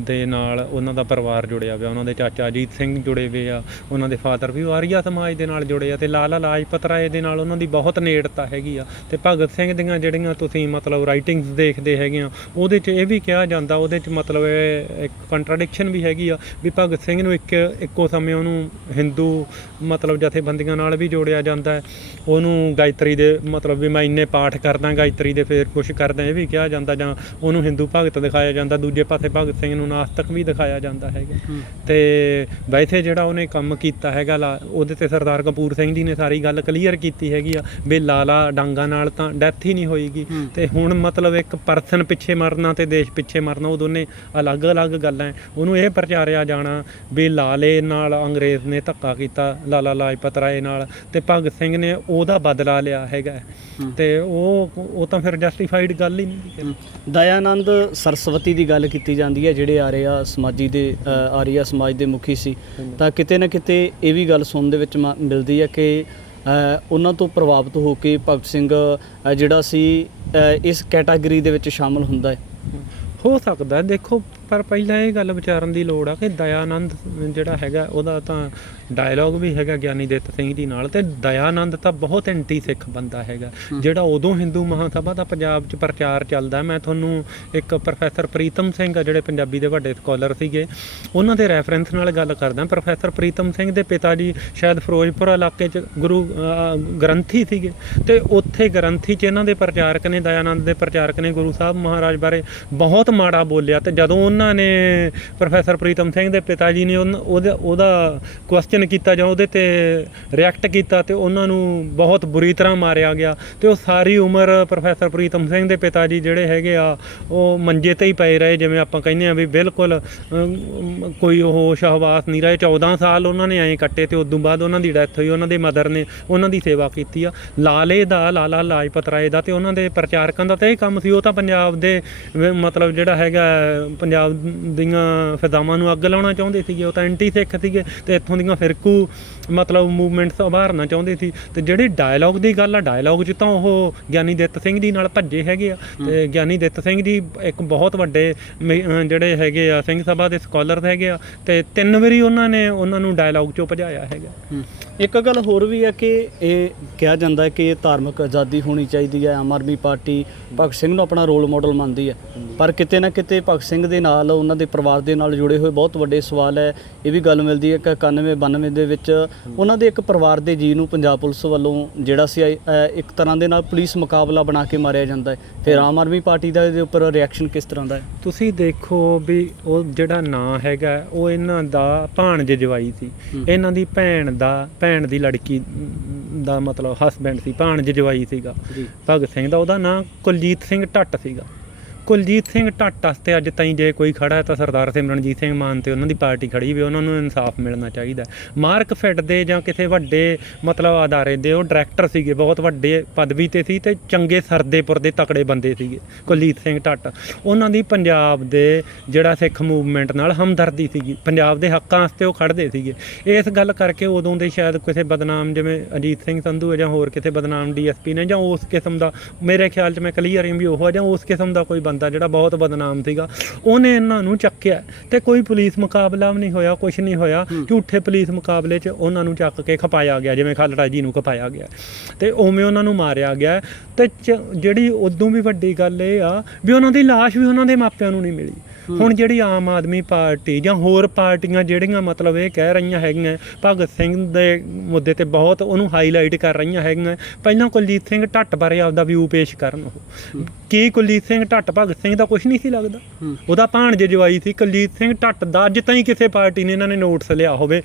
ਦੇ ਨਾਲ ਉਹਨਾਂ ਦਾ ਪਰਿਵਾਰ ਜੁੜਿਆ ਹੋਇਆ। ਉਹਨਾਂ ਦੇ ਚਾਚਾ ਅਜੀਤ ਸਿੰਘ ਜੁੜੇ ਹੋਏ ਆ, ਉਹਨਾਂ ਦੇ ਫਾਦਰ ਵੀ ਆਰੀਆ ਸਮਾਜ ਦੇ ਨਾਲ ਜੁੜੇ ਆ, ਤੇ ਲਾਲਾ ਲਾਜਪਤ ਰਾਏ ਦੇ ਨਾਲ ਉਹਨਾਂ ਦੀ ਬਹੁਤ ਨੇੜਤਾ ਹੈਗੀ ਆ। ਤੇ ਭਗਤ ਸਿੰਘ ਦੀਆਂ ਜਿਹੜੀਆਂ ਤੁਸੀਂ ਮਤਲਬ ਰਾਈਟਿੰਗਸ ਦੇਖਦੇ ਹੈਗੇ ਆ ਉਹਦੇ 'ਚ ਇਹ ਵੀ ਕਿਹਾ ਜਾਂਦਾ, ਉਹਦੇ 'ਚ ਮਤਲਬ ਇਹ ਇੱਕ ਕੰਟਰਾਡਿਕਸ਼ਨ ਵੀ ਹੈਗੀ ਆ ਵੀ ਭਗਤ ਸਿੰਘ ਨੂੰ ਇੱਕੋ ਸਮੇਂ ਉਹਨੂੰ ਹਿੰਦੂ ਮਤਲਬ ਜਥੇਬੰਦੀਆਂ ਨਾਲ ਵੀ ਜੋੜਿਆ ਜਾਂਦਾ ਹੈ, ਉਹਨੂੰ ਗਾਇਤਰੀ ਦੇ ਮਤਲਬ ਵੀ ਮੈਂ ਇੰਨੇ ਪਾਠ ਕਰਦਾ ਗਾਇਤਰੀ ਦੇ, ਫਿਰ ਕੁਛ ਕਰਦਾ ਇਹ ਵੀ ਕਿਹਾ ਜਾਂਦਾ, ਜਾਂ ਉਹਨੂੰ ਹਿੰਦੂ ਭਗਤ ਦਿਖਾਇਆ ਜਾਂਦਾ। ਦੂਜੇ ਪਾਸੇ ਭਗਤ ਸਿੰਘ ਨੂੰ ਨਾਸਤਕ ਵੀ ਦਿਖਾਇਆ ਜਾਂਦਾ ਹੈਗਾ। ਤੇ ਵੈਸੇ ਜਿਹੜਾ ਉਹਨੇ ਕੰਮ ਕੀਤਾ ਹੈਗਾ ਉਹਦੇ 'ਤੇ ਸਰਦਾਰ ਕਪੂਰ ਸਿੰਘ ਜੀ ਨੇ ਸਾਰੀ ਗੱਲ ਕਲੀਅਰ ਕੀਤੀ ਹੈਗੀ ਆ ਵੀ ਲਾਲਾ ਡਾਂਗਾ ਨਾਲ ਤਾਂ ਡੈਥ ਹੀ ਨਹੀਂ ਹੋਏਗੀ। ਤੇ ਹੁਣ ਮਤਲਬ ਇੱਕ ਪਰਸਨ ਪਿੱਛੇ ਮਰਨਾ ਤੇ ਦੇਸ਼ ਪਿੱਛੇ ਮਰਨਾ ਉਹ ਦੋਨੇ ਅਲੱਗ-ਅਲੱਗ ਗੱਲਾਂ। ਉਹਨੂੰ ਇਹ ਪ੍ਰਚਾਰਿਆ ਜਾਣਾ ਵੀ ਲਾਲੇ ਨਾਲ ਅੰਗਰੇਜ਼ ਨੇ ਧੱਕਾ ਕੀਤਾ, ਲਾਲਾ ਲਾਜਪਤ ਰਾਏ ਨਾਲ, ਤੇ ਭਗਤ ਸਿੰਘ ਨੇ ਉਹਦਾ ਬਦਲਾ ਲਿਆ ਹੈਗਾ। ਤੇ ਉਹ ਤਾਂ ਫਿਰ ਜਸਟੀਫਾਈਡ ਗੱਲ ਹੀ ਨਹੀਂ। ਦਇਆਨੰਦ ਸਰਸਵਤੀ ਦੀ ਗੱਲ ਕੀਤੀ ਜਾਂਦੀ ਹੈ, ਜਿਹੜੇ ਆਰੀਆ ਸਮਾਜ ਦੇ ਮੁਖੀ ਸੀ, ਤਾਂ ਕਿਤੇ ਨਾ ਕਿਤੇ ਇਹ ਵੀ ਗੱਲ ਸੁਣਨ ਦੇ ਵਿੱਚ ਮਿਲਦੀ ਹੈ ਕਿ ਉਹਨਾਂ ਤੋਂ ਪ੍ਰਭਾਵਿਤ ਹੋ ਕੇ ਭਗਤ ਸਿੰਘ ਜਿਹੜਾ ਸੀ ਇਸ ਕੈਟਾਗਰੀ ਦੇ ਵਿੱਚ ਸ਼ਾਮਲ ਹੁੰਦਾ ਹੈ। ਹੋ ਸਕਦਾ, ਦੇਖੋ, ਪਰ ਪਹਿਲਾਂ ਇਹ ਗੱਲ ਵਿਚਾਰਨ ਦੀ ਲੋੜ ਆ ਕਿ ਦਇਆਨੰਦ ਜਿਹੜਾ ਹੈਗਾ ਉਹਦਾ ਤਾਂ ਡਾਇਲੋਗ ਵੀ ਹੈਗਾ ਗਿਆਨੀ ਦਿੱਤ ਸਿੰਘ ਜੀ ਨਾਲ, ਤੇ ਦਇਆਨੰਦ ਤਾਂ ਬਹੁਤ ਐਂਟੀ ਸਿੱਖ ਬੰਦਾ ਹੈਗਾ ਜਿਹੜਾ ਉਦੋਂ ਹਿੰਦੂ ਮਹਾਸਭਾ ਦਾ ਪੰਜਾਬ 'ਚ ਪ੍ਰਚਾਰ ਚੱਲਦਾ। ਮੈਂ ਤੁਹਾਨੂੰ ਇੱਕ ਪ੍ਰੋਫੈਸਰ ਪ੍ਰੀਤਮ ਸਿੰਘ ਆ ਜਿਹੜੇ ਪੰਜਾਬੀ ਦੇ ਵੱਡੇ ਸਕਾਲਰ ਸੀਗੇ, ਉਹਨਾਂ ਦੇ ਰੈਫਰੈਂਸ ਨਾਲ ਗੱਲ ਕਰਦਾ। ਪ੍ਰੋਫੈਸਰ ਪ੍ਰੀਤਮ ਸਿੰਘ ਦੇ ਪਿਤਾ ਜੀ ਸ਼ਾਇਦ ਫਿਰੋਜ਼ਪੁਰ ਇਲਾਕੇ 'ਚ ਗੁਰੂ ਗ੍ਰੰਥੀ ਸੀਗੇ, ਤੇ ਉੱਥੇ ਗ੍ਰੰਥੀ 'ਚ ਇਹਨਾਂ ਦੇ ਪ੍ਰਚਾਰਕ ਨੇ, ਦਇਆਨੰਦ ਦੇ ਪ੍ਰਚਾਰਕ ਨੇ ਗੁਰੂ ਸਾਹਿਬ ਮਹਾਰਾਜ ਬਾਰੇ ਬਹੁਤ ਮਾੜਾ ਬੋਲਿਆ। ਤੇ ਜਦੋਂ ਉਹਨਾਂ ਨੇ ਪ੍ਰੋਫੈਸਰ ਪ੍ਰੀਤਮ ਸਿੰਘ ਦੇ ਪਿਤਾ ਜੀ ਨੇ ਉਹਦਾ ਕੁਐਸਚਨ ਕੀਤਾ ਜਾਂ ਉਹਦੇ 'ਤੇ ਰਿਐਕਟ ਕੀਤਾ ਤੇ ਉਹਨਾਂ ਨੂੰ ਬਹੁਤ ਬੁਰੀ ਤਰ੍ਹਾਂ ਮਾਰਿਆ ਗਿਆ। ਤੇ ਉਹ ਸਾਰੀ ਉਮਰ ਪ੍ਰੋਫੈਸਰ ਪ੍ਰੀਤਮ ਸਿੰਘ ਦੇ ਪਿਤਾ ਜੀ ਜਿਹੜੇ ਹੈਗੇ ਆ ਉਹ ਮੰਜੇ 'ਤੇ ਹੀ ਪਏ ਰਹੇ, ਜਿਵੇਂ ਆਪਾਂ ਕਹਿੰਦੇ ਆ ਵੀ ਬਿਲਕੁਲ ਕੋਈ ਉਹ ਸ਼ਹਵਾਸ ਨਹੀਂ ਰਹੇ। 14 ਸਾਲ ਉਹਨਾਂ ਨੇ ਐਂ ਕੱਟੇ ਤੇ ਉਦੋਂ ਬਾਅਦ ਉਹਨਾਂ ਦੀ ਡੈਥ ਹੋਈ। ਉਹਨਾਂ ਦੇ ਮਦਰ ਨੇ ਉਹਨਾਂ ਦੀ ਸੇਵਾ ਕੀਤੀ ਆ। ਲਾਲਾ ਲਾਜਪਤ ਰਾਏ ਦਾ ਤੇ ਉਹਨਾਂ ਦੇ ਪ੍ਰਚਾਰਕਾਂ ਦਾ ਤਾਂ ਇਹ ਕੰਮ ਸੀ, ਉਹ ਤਾਂ ਪੰਜਾਬ ਦੇ ਮਤਲਬ ਜਿਹੜਾ ਹੈਗਾ ਪੰਜਾਬ ਦੀਆਂ ਫਿਜ਼ਾਵਾਂ ਨੂੰ ਅੱਗ ਲਾਉਣਾ ਚਾਹੁੰਦੇ ਸੀਗੇ। ਉਹ ਤਾਂ ਐਂਟੀ ਸਿੱਖ ਸੀਗੇ ਤੇ ਇੱਥੋਂ ਦੀਆਂ ਫਿਰਕੂ ਮਤਲਬ ਮੂਵਮੈਂਟਸ ਉਭਾਰਨਾ ਚਾਹੁੰਦੇ ਸੀ। ਤੇ ਜਿਹੜੀ ਡਾਇਲੋਗ ਦੀ ਗੱਲ ਆ, ਡਾਇਲੋਗ 'ਚ ਤਾਂ ਉਹ ਗਿਆਨੀ ਦਿੱਤ ਸਿੰਘ ਜੀ ਨਾਲ ਭੱਜੇ ਹੈਗੇ ਆ। ਤੇ ਗਿਆਨੀ ਦਿੱਤ ਸਿੰਘ ਜੀ ਇੱਕ ਬਹੁਤ ਵੱਡੇ ਜਿਹੜੇ ਹੈਗੇ ਆ ਸਿੰਘ ਸਭਾ ਦੇ ਸਕਾਲਰ ਹੈਗੇ ਆ, ਤੇ 3 ਵਾਰੀ ਉਹਨਾਂ ਨੇ ਉਹਨਾਂ ਨੂੰ ਡਾਇਲੋਗ 'ਚੋਂ ਭਜਾਇਆ ਹੈਗਾ। ਇੱਕ ਗੱਲ ਹੋਰ ਵੀ ਹੈ ਕਿ ਇਹ ਕਿਹਾ ਜਾਂਦਾ ਹੈ ਕਿ ਧਾਰਮਿਕ ਆਜ਼ਾਦੀ ਹੋਣੀ ਚਾਹੀਦੀ ਹੈ। ਆਮ ਆਦਮੀ ਪਾਰਟੀ ਭਗਤ ਸਿੰਘ ਨੂੰ ਆਪਣਾ ਰੋਲ ਮਾਡਲ ਮੰਨਦੀ ਹੈ, ਪਰ ਕਿਤੇ ਨਾ ਕਿਤੇ ਭਗਤ ਸਿੰਘ ਦੇ ਨਾਲ ਨਾਲ ਉਹਨਾਂ ਦੇ ਪਰਿਵਾਰ ਦੇ ਨਾਲ ਜੁੜੇ ਹੋਏ ਬਹੁਤ ਵੱਡੇ ਸਵਾਲ ਹੈ। ਇਹ ਵੀ ਗੱਲ ਮਿਲਦੀ ਹੈ ਕਿ 91-92 ਦੇ ਵਿੱਚ ਉਹਨਾਂ ਦੇ ਇੱਕ ਪਰਿਵਾਰ ਦੇ ਜੀ ਨੂੰ ਪੰਜਾਬ ਪੁਲਿਸ ਵੱਲੋਂ ਜਿਹੜਾ ਸੀ ਇੱਕ ਤਰ੍ਹਾਂ ਦੇ ਨਾਲ ਪੁਲਿਸ ਮੁਕਾਬਲਾ ਬਣਾ ਕੇ ਮਾਰਿਆ ਜਾਂਦਾ ਹੈ। ਫਿਰ ਆਮ ਆਦਮੀ ਪਾਰਟੀ ਦਾ ਇਹਦੇ ਉੱਪਰ ਰਿਐਕਸ਼ਨ ਕਿਸ ਤਰ੍ਹਾਂ ਦਾ ਹੈ? ਤੁਸੀਂ ਦੇਖੋ ਵੀ ਉਹ ਜਿਹੜਾ ਨਾਂ ਹੈਗਾ ਉਹ ਇਹਨਾਂ ਦਾ ਭਾਣਜੇ ਜਵਾਈ ਸੀ, ਇਹਨਾਂ ਦੀ ਭੈਣ ਦੀ ਲੜਕੀ ਦਾ ਮਤਲਬ ਹਸਬੈਂਡ ਸੀ, ਭਾਣਜੇ ਜਵਾਈ ਸੀਗਾ ਭਗਤ ਸਿੰਘ ਦਾ। ਉਹਦਾ ਨਾਂ ਕੁਲਜੀਤ ਸਿੰਘ ਢੱਟ ਸੀਗਾ। ਕੁਲਜੀਤ ਸਿੰਘ ਢੱਟ ਵਾਸਤੇ ਅੱਜ ਤਾਈਂ ਜੇ ਕੋਈ ਖੜਾ ਹੈ ਤਾਂ ਸਰਦਾਰ ਸਿਮਰਨਜੀਤ ਸਿੰਘ ਮਾਨ ਤੇ ਉਹਨਾਂ ਦੀ ਪਾਰਟੀ ਖੜੀ ਵੀ, ਉਹਨਾਂ ਨੂੰ ਇਨਸਾਫ ਮਿਲਣਾ ਚਾਹੀਦਾ। ਮਾਰਕਫੈੱਡ ਦੇ ਜਾਂ ਕਿਸੇ ਵੱਡੇ ਮਤਲਬ ਅਦਾਰੇ ਦੇ ਉਹ ਡਾਇਰੈਕਟਰ ਸੀਗੇ, ਬਹੁਤ ਵੱਡੇ ਪਦਵੀ 'ਤੇ ਸੀ ਤੇ ਚੰਗੇ ਸਰਦੇਪੁਰ ਦੇ ਤਕੜੇ ਬੰਦੇ ਸੀਗੇ ਕੁਲਜੀਤ ਸਿੰਘ ਢੱਟ। ਉਹਨਾਂ ਦੀ ਪੰਜਾਬ ਦੇ ਜਿਹੜਾ ਸਿੱਖ ਮੂਵਮੈਂਟ ਨਾਲ ਹਮਦਰਦੀ ਸੀਗੀ, ਪੰਜਾਬ ਦੇ ਹੱਕਾਂ ਵਾਸਤੇ ਉਹ ਖੜ੍ਹਦੇ ਸੀਗੇ। ਇਸ ਗੱਲ ਕਰਕੇ ਉਦੋਂ ਦੇ ਸ਼ਾਇਦ ਕਿਸੇ ਬਦਨਾਮ ਜਿਵੇਂ ਅਜੀਤ ਸਿੰਘ ਸੰਧੂ ਜਾਂ ਹੋਰ ਕਿਸੇ ਬਦਨਾਮ DSP ਨੇ ਜਾਂ ਉਸ ਕਿਸਮ ਦਾ, ਮੇਰੇ ਖਿਆਲ 'ਚ ਮੈਂ ਕਲੀਅਰ ਵੀ ਉਹ ਜਾਂ ਉਸ ਕਿਸਮ ਦਾ ਕੋਈ ਜਿਹੜਾ ਬਹੁਤ ਬਦਨਾਮ ਸੀਗਾ, ਉਹਨੇ ਇਹਨਾਂ ਨੂੰ ਚੱਕਿਆ ਤੇ ਕੋਈ ਪੁਲਿਸ ਮੁਕਾਬਲਾ ਵੀ ਨਹੀਂ ਹੋਇਆ, ਕੁਛ ਨਹੀਂ ਹੋਇਆ। ਝੂਠੇ ਪੁਲਿਸ ਮੁਕਾਬਲੇ 'ਚ ਉਹਨਾਂ ਨੂੰ ਚੱਕ ਕੇ ਖਪਾਇਆ ਗਿਆ, ਜਿਵੇਂ ਖਾਲੜਾ ਜੀ ਨੂੰ ਖਪਾਇਆ ਗਿਆ ਤੇ ਉਵੇਂ ਉਹਨਾਂ ਨੂੰ ਮਾਰਿਆ ਗਿਆ। ਤੇ ਜਿਹੜੀ ਉਦੋਂ ਵੀ ਵੱਡੀ ਗੱਲ ਇਹ ਆ ਵੀ ਉਹਨਾਂ ਦੀ ਲਾਸ਼ ਵੀ ਉਹਨਾਂ ਦੇ ਮਾਪਿਆਂ ਨੂੰ ਨਹੀਂ ਮਿਲੀ। ਹੁਣ ਜਿਹੜੀ ਆਮ ਆਦਮੀ ਪਾਰਟੀ ਜਾਂ ਹੋਰ ਪਾਰਟੀਆਂ ਜਿਹੜੀਆਂ ਮਤਲਬ ਇਹ ਕਹਿ ਰਹੀਆਂ ਹੈਗੀਆਂ ਭਗਤ ਸਿੰਘ ਦੇ ਮੁੱਦੇ ਤੇ ਬਹੁਤ ਉਹਨੂੰ ਹਾਈਲਾਈਟ ਕਰ ਰਹੀਆਂ ਹੈਗੀਆਂ, ਪਹਿਲਾਂ ਕੁਲਜੀਤ ਸਿੰਘ ਢੱਟ ਬਾਰੇ ਆਪਦਾ ਵਿਊ ਪੇਸ਼ ਕਰਨ। ਉਹ ਕੀ ਕੁਲਜੀਤ ਸਿੰਘ ਢੱਟ ਭਗਤ ਸਿੰਘ ਦਾ ਕੁਛ ਨਹੀਂ ਸੀ ਲੱਗਦਾ? ਉਹਦਾ ਭਾਣਜੇ ਜਵਾਈ ਸੀ ਕੁਲਜੀਤ ਸਿੰਘ ਢੱਟ ਦਾ। ਅੱਜ ਤਾਈਂ ਕਿਸੇ ਪਾਰਟੀ ਨੇ ਇਹਨਾਂ ਨੇ ਨੋਟਿਸ ਲਿਆ ਹੋਵੇ,